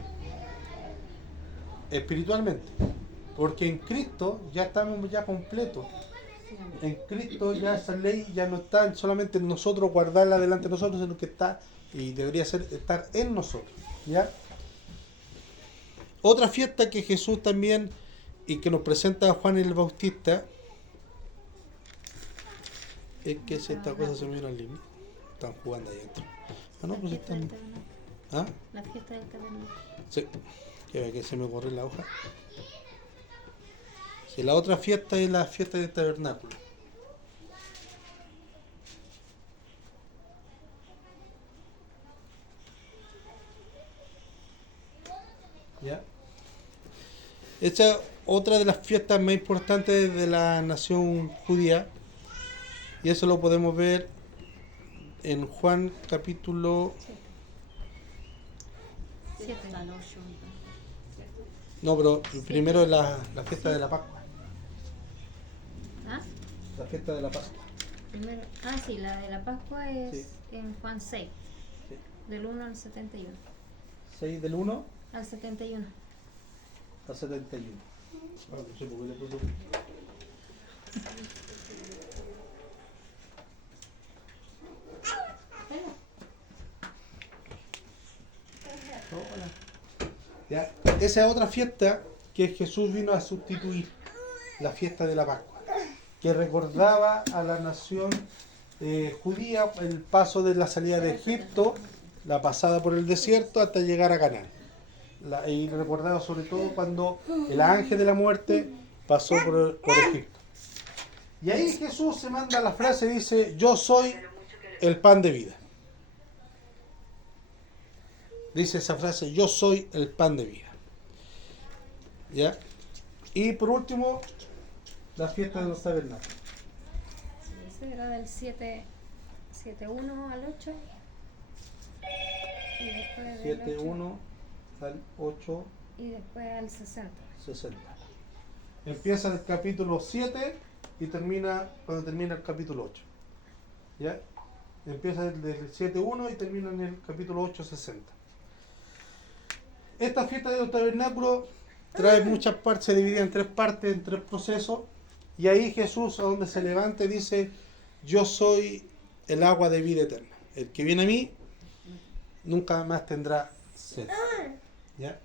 espiritualmente, porque en Cristo ya estamos ya completos. En Cristo ya esa ley ya no está solamente en nosotros guardarla delante de nosotros, sino que está y debería estar en nosotros, ¿ya? Otra fiesta que Jesús también y que nos presenta a Juan el Bautista es que si esta cosa se me vino al límite. Están jugando ahí adentro. Ah, no, pues están. ¿Ah? La fiesta del tabernáculo. Sí, que se me borró la hoja. Sí, la otra fiesta es la fiesta del tabernáculo. ¿Ya? Esta es otra de las fiestas más importantes de la nación judía. Y eso lo podemos ver en Juan capítulo... 7. No, pero primero es la fiesta de la Pascua. ¿Ah? La fiesta de la Pascua. Primero, sí, la de la Pascua es Sí. en Juan 6, Sí. del 1 al 71. 6 del 1 Al 71. al 71. Ah, no sé por qué le puso. Hola. Ya, esa es otra fiesta que Jesús vino a sustituir, la fiesta de la Pascua, que recordaba a la nación judía el paso de la salida de Egipto, la pasada por el desierto hasta llegar a Canaán. Y recordaba sobre todo cuando el ángel de la muerte pasó por Egipto. Y ahí Jesús se manda la frase, dice, yo soy el pan de vida. Dice esa frase, yo soy el pan de vida. ¿Ya? Y por último, la fiesta de los tabernáculos. Sí, ese era del 7.1 al 8. Y después del 7.1 al 8, y después al 60. 60. Empieza el capítulo 7 y termina cuando termina el capítulo 8. ¿Ya? Empieza desde el 7.1 y termina en el capítulo 8.60. Esta fiesta de los tabernáculos trae muchas partes, se divide en tres partes, en tres procesos. Y ahí Jesús, a donde se levanta, dice: yo soy el agua de vida eterna. El que viene a mí nunca más tendrá sed. ¿Ya?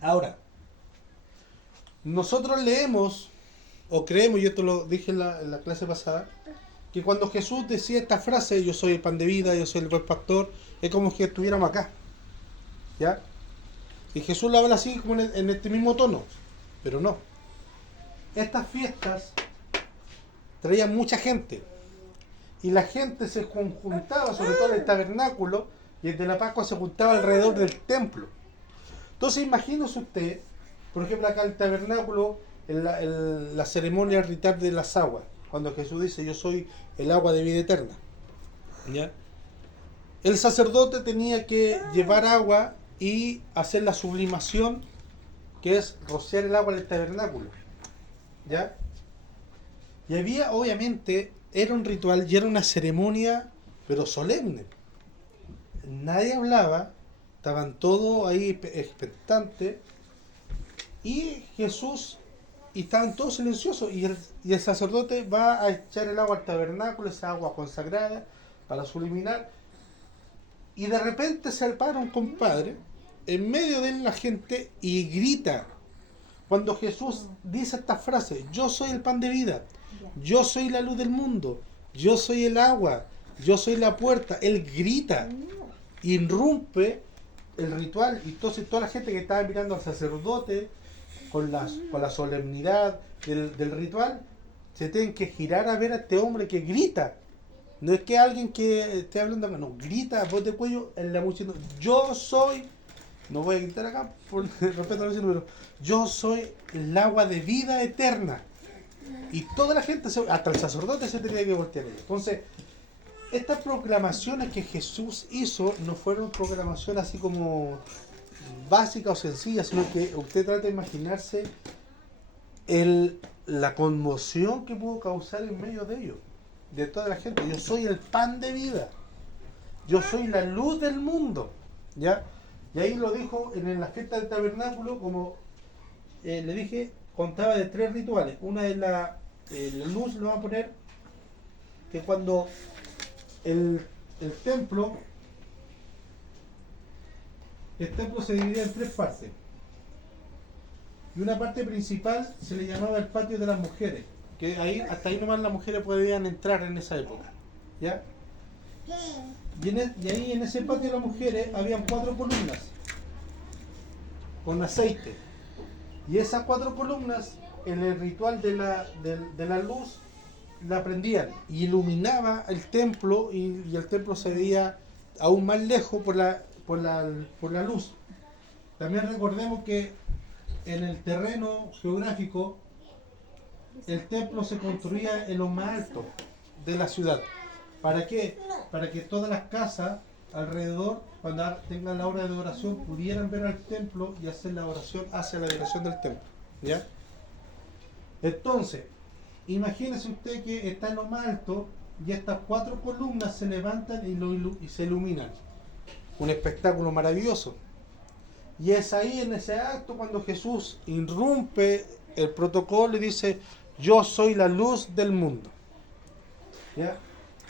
Ahora, nosotros leemos o creemos, y esto lo dije en la clase pasada, que cuando Jesús decía esta frase, yo soy el pan de vida, yo soy el buen pastor, es como que estuviéramos acá. ¿Ya? Y Jesús lo habla así como en este mismo tono, pero no. Estas fiestas traían mucha gente y la gente se juntaba, sobre todo en el tabernáculo, y el de la Pascua se juntaba alrededor del templo. Entonces imagínese usted, por ejemplo acá el tabernáculo, la ceremonia ritual de las aguas, cuando Jesús dice: yo soy el agua de vida eterna. ¿Ya? El sacerdote tenía que llevar agua y hacer la sublimación, que es rociar el agua en el tabernáculo. ¿Ya? Y había, obviamente, era un ritual y era una ceremonia, pero solemne. Nadie hablaba, estaban todos ahí expectantes, y Jesús, y estaban todos silenciosos, y el sacerdote va a echar el agua al tabernáculo, esa agua consagrada, para subliminar, y de repente se para un compadre en medio de la gente y grita. Cuando Jesús dice esta frase: yo soy el pan de vida, yo soy la luz del mundo, yo soy el agua, yo soy la puerta, él grita, irrumpe el ritual, y entonces toda la gente que estaba mirando al sacerdote con la solemnidad del ritual se tienen que girar a ver a este hombre que grita. No es que alguien que esté hablando acá, no, grita a voz de cuello en la multitud: yo soy, no voy a gritar acá por respeto a los vecinos, pero yo soy el agua de vida eterna. Y toda la gente, hasta el sacerdote, se tenía que voltear. Entonces, estas proclamaciones que Jesús hizo no fueron proclamaciones así como básicas o sencillas, sino que usted trata de imaginarse la conmoción que pudo causar en medio de ellos, de toda la gente. Yo soy el pan de vida, yo soy la luz del mundo. ¿Ya? Y ahí lo dijo en la fiesta del tabernáculo, como le dije, contaba de tres rituales. Una es la luz, lo vamos a poner, que cuando el templo se dividía en tres partes. Y una parte principal se le llamaba el patio de las mujeres, que ahí, hasta ahí nomás las mujeres podían entrar en esa época. ¿Ya? Y ahí en ese patio de las mujeres habían 4 columnas con aceite. Y esas 4 columnas, en el ritual de la luz, la prendían y iluminaba el templo, y el templo se veía aún más lejos por la luz. También recordemos que en el terreno geográfico el templo se construía en lo más alto de la ciudad. ¿Para qué? Para que todas las casas alrededor, cuando tengan la hora de oración, pudieran ver al templo y hacer la oración hacia la dirección del templo. ¿Ya? Entonces, imagínese usted que está en lo más alto y estas 4 columnas se levantan y se iluminan. Un espectáculo maravilloso. Y es ahí, en ese acto, cuando Jesús irrumpe el protocolo y dice: yo soy la luz del mundo. ¿Ya?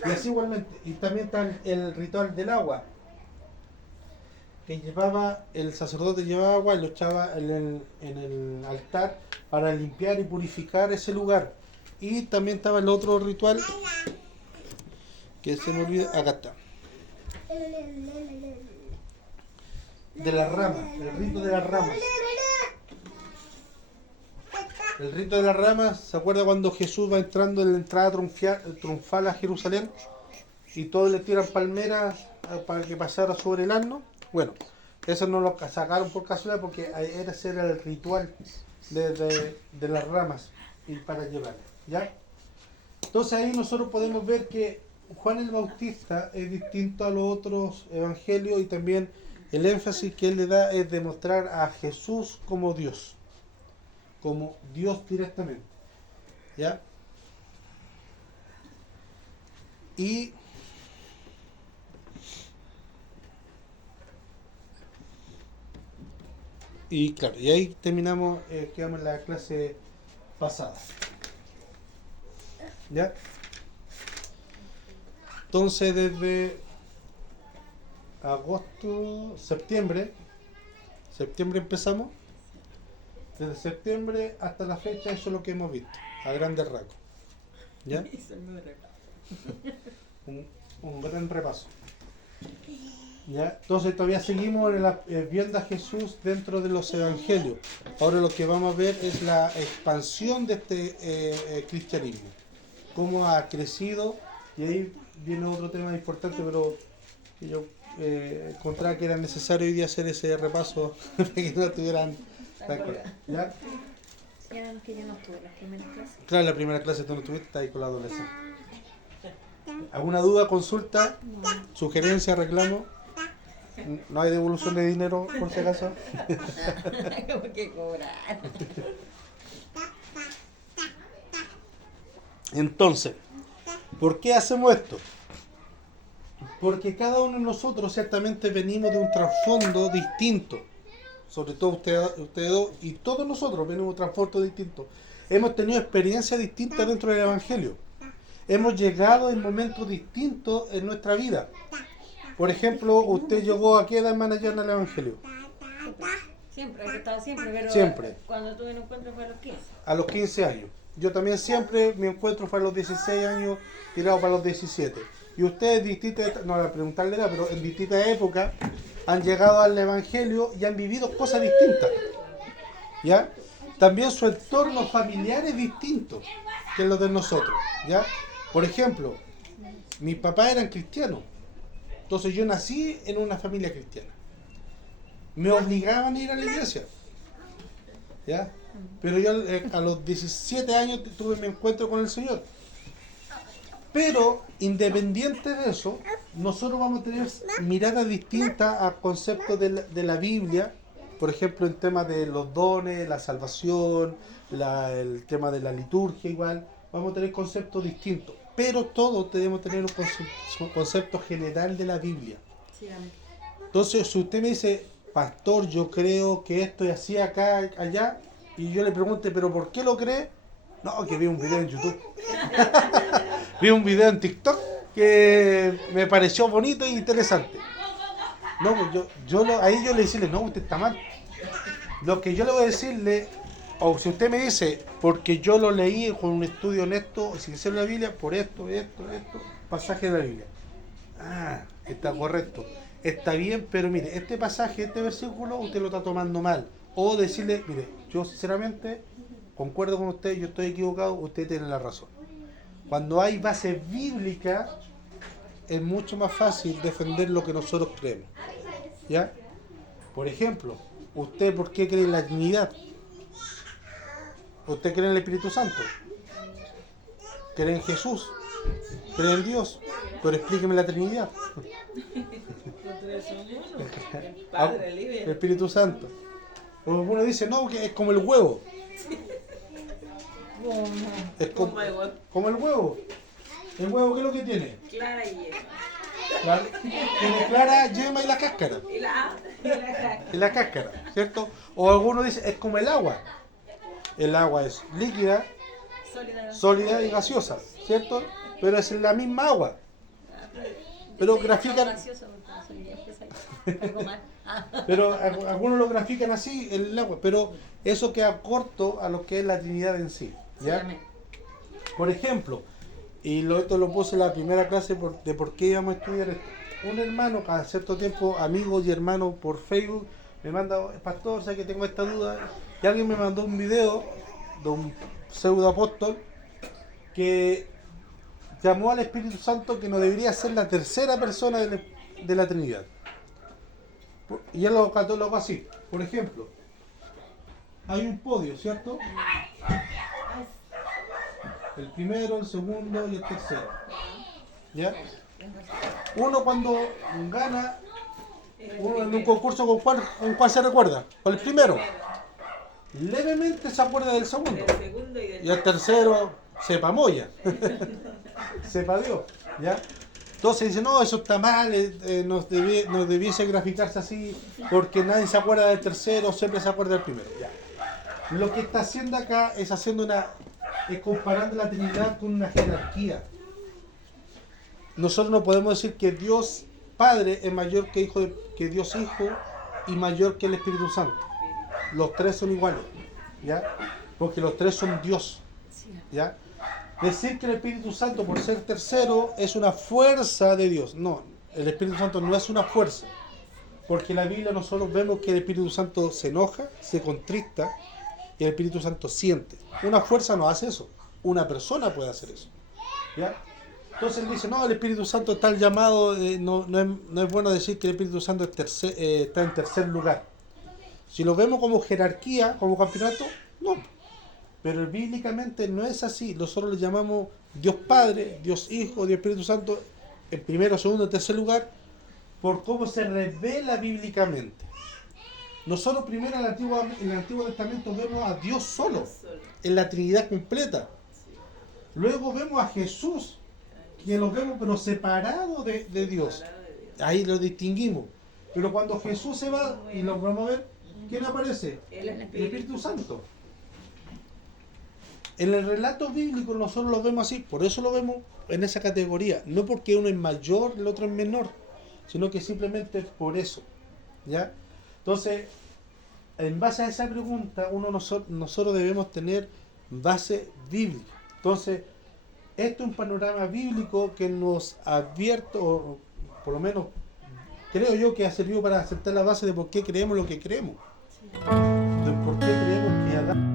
Y así igualmente. Y también está el ritual del agua, que el sacerdote llevaba agua y lo echaba en el altar para limpiar y purificar ese lugar. Y también estaba el otro ritual, que se me olvida, acá está, de las ramas, el rito de las ramas. El rito de las ramas, ¿se acuerda cuando Jesús va entrando en la entrada triunfal a Jerusalén y todos le tiran palmeras para que pasara sobre el asno? Bueno, eso no lo sacaron por casualidad, porque ese era el ritual de las ramas y para llevar. ¿Ya? Entonces ahí nosotros podemos ver que Juan el Bautista es distinto a los otros evangelios, y también el énfasis que él le da es demostrar a Jesús como Dios directamente. ¿Ya? Y claro, y ahí terminamos, quedamos en la clase pasada. ¿Ya? Entonces desde septiembre empezamos. Desde septiembre hasta la fecha eso es lo que hemos visto, a grandes rasgos. ¿Ya? Un gran repaso. ¿Ya? Entonces todavía seguimos viendo a Jesús dentro de los evangelios. Ahora lo que vamos a ver es la expansión de este cristianismo. Cómo ha crecido, y ahí viene otro tema importante, pero que yo encontraba que era necesario hoy día hacer ese repaso para que no estuvieran tan colgados. ¿Ya? Sí, eran los que yo no tuve las primeras clases. Claro, la primera clase tú no estuviste, está ahí con la adolescencia. ¿Alguna duda, consulta, sugerencia, reclamo? No hay devolución de dinero, por si acaso. ¿Por qué cobrar? Entonces, ¿por qué hacemos esto? Porque cada uno de nosotros ciertamente venimos de un trasfondo distinto. Sobre todo ustedes dos y todos nosotros venimos de un trasfondo distinto. Hemos tenido experiencias distintas dentro del Evangelio. Hemos llegado en momentos distintos en nuestra vida. Por ejemplo, usted llegó a qué edad, hermana Joana, al Evangelio. Siempre, he estado siempre, pero Siempre. cuando tuve un encuentro fue a los 15. A los 15 años. Yo también siempre, mi encuentro fue a los 16 años, tirado para los 17. Y ustedes, no voy a preguntarle edad, pero en distintas épocas han llegado al Evangelio y han vivido cosas distintas. ¿Ya? También su entorno familiar es distinto que los de nosotros. ¿Ya? Por ejemplo, mis papás eran cristianos. Entonces yo nací en una familia cristiana. Me obligaban a ir a la iglesia. ¿Ya? Pero yo a los 17 años tuve mi encuentro con el Señor. Pero, independiente de eso, nosotros vamos a tener miradas distintas a conceptos de la Biblia. Por ejemplo, en temas de los dones, la salvación, el tema de la liturgia igual. Vamos a tener conceptos distintos. Pero todos debemos tener un concepto general de la Biblia. Sí, amén. Entonces, si usted me dice, pastor, yo creo que esto y así acá, allá, y yo le pregunte, ¿pero por qué lo cree? No, que vi un video en YouTube. Vi un video en TikTok que me pareció bonito e interesante. No, pues ahí yo le decirle, no, usted está mal. Lo que yo le voy a decirle, o si usted me dice, porque yo lo leí con un estudio honesto, sin ser la Biblia, por esto, pasaje de la Biblia. Ah, está correcto. Está bien, pero mire, este pasaje, este versículo, usted lo está tomando mal. O decirle, mire, yo sinceramente concuerdo con usted, yo estoy equivocado, usted tiene la razón. Cuando hay base bíblica, es mucho más fácil defender lo que nosotros creemos. ¿Ya? Por ejemplo, ¿usted por qué cree en la Trinidad? ¿Usted cree en el Espíritu Santo? ¿Cree en Jesús? ¿Cree en Dios? Pero explíqueme la Trinidad. El Padre, el Hijo y El Espíritu Santo. O uno dice, no, que es como el huevo. Es como el huevo. ¿El huevo qué es lo que tiene? Clara y yema. Tiene clara, yema y la cáscara. Y la cáscara, ¿cierto? O algunos dicen, es como el agua. El agua es líquida, sólida y gaseosa, ¿cierto? Pero es la misma agua. Pero grafican... Pero algunos lo grafican así, el agua, pero eso queda corto a lo que es la Trinidad en sí. ¿Ya? Por ejemplo, y esto lo puse en la primera clase de por qué íbamos a estudiar esto. Un hermano, cada cierto tiempo, amigos y hermanos por Facebook, me manda, pastor, sé que tengo esta duda, y alguien me mandó un video de un pseudo apóstol que llamó al Espíritu Santo que no debería ser la tercera persona de la Trinidad. Y él lo catalogó así. Por ejemplo, hay un podio, ¿cierto? El primero, el segundo y el tercero. ¿Ya? Uno cuando gana uno en un concurso, ¿con cuál se recuerda? Con el primero. Levemente se acuerda del segundo. Del segundo y del Y el tercero, sepa moya, sepa Dios, ¿ya? Entonces dice, no, eso está mal, nos debiese graficarse así, porque nadie se acuerda del tercero, siempre se acuerda del primero, ya. Lo que está haciendo acá es es comparando la Trinidad con una jerarquía. Nosotros no podemos decir que Dios Padre es mayor que Dios Hijo y mayor que el Espíritu Santo. Los tres son iguales, ¿ya? Porque los tres son Dios, ¿ya? Decir que el Espíritu Santo, por ser tercero, es una fuerza de Dios. No, el Espíritu Santo no es una fuerza. Porque en la Biblia nosotros vemos que el Espíritu Santo se enoja, se contrista y el Espíritu Santo siente. Una fuerza no hace eso. Una persona puede hacer eso, ¿ya? Entonces él dice, no, el Espíritu Santo está el llamado, no es bueno decir que el Espíritu Santo está en tercer lugar. Si lo vemos como jerarquía, como campeonato, no. Pero bíblicamente no es así. Nosotros le llamamos Dios Padre, Dios Hijo, Dios Espíritu Santo en primero, segundo, tercer lugar, por cómo se revela bíblicamente. Nosotros primero en el Antiguo Testamento vemos a Dios solo, en la Trinidad completa. Luego vemos a Jesús, que lo vemos pero separado de Dios. Ahí lo distinguimos. Pero cuando Jesús se va, y lo vamos a ver, ¿quién aparece? El Espíritu Santo. En el relato bíblico nosotros lo vemos así, por eso lo vemos en esa categoría. No porque uno es mayor, el otro es menor, sino que simplemente por eso, ¿ya? Entonces, en base a esa pregunta, nosotros debemos tener base bíblica. Entonces, esto es un panorama bíblico que nos advierte, o por lo menos creo yo que ha servido para aceptar la base de por qué creemos lo que creemos. De por qué creemos que Adán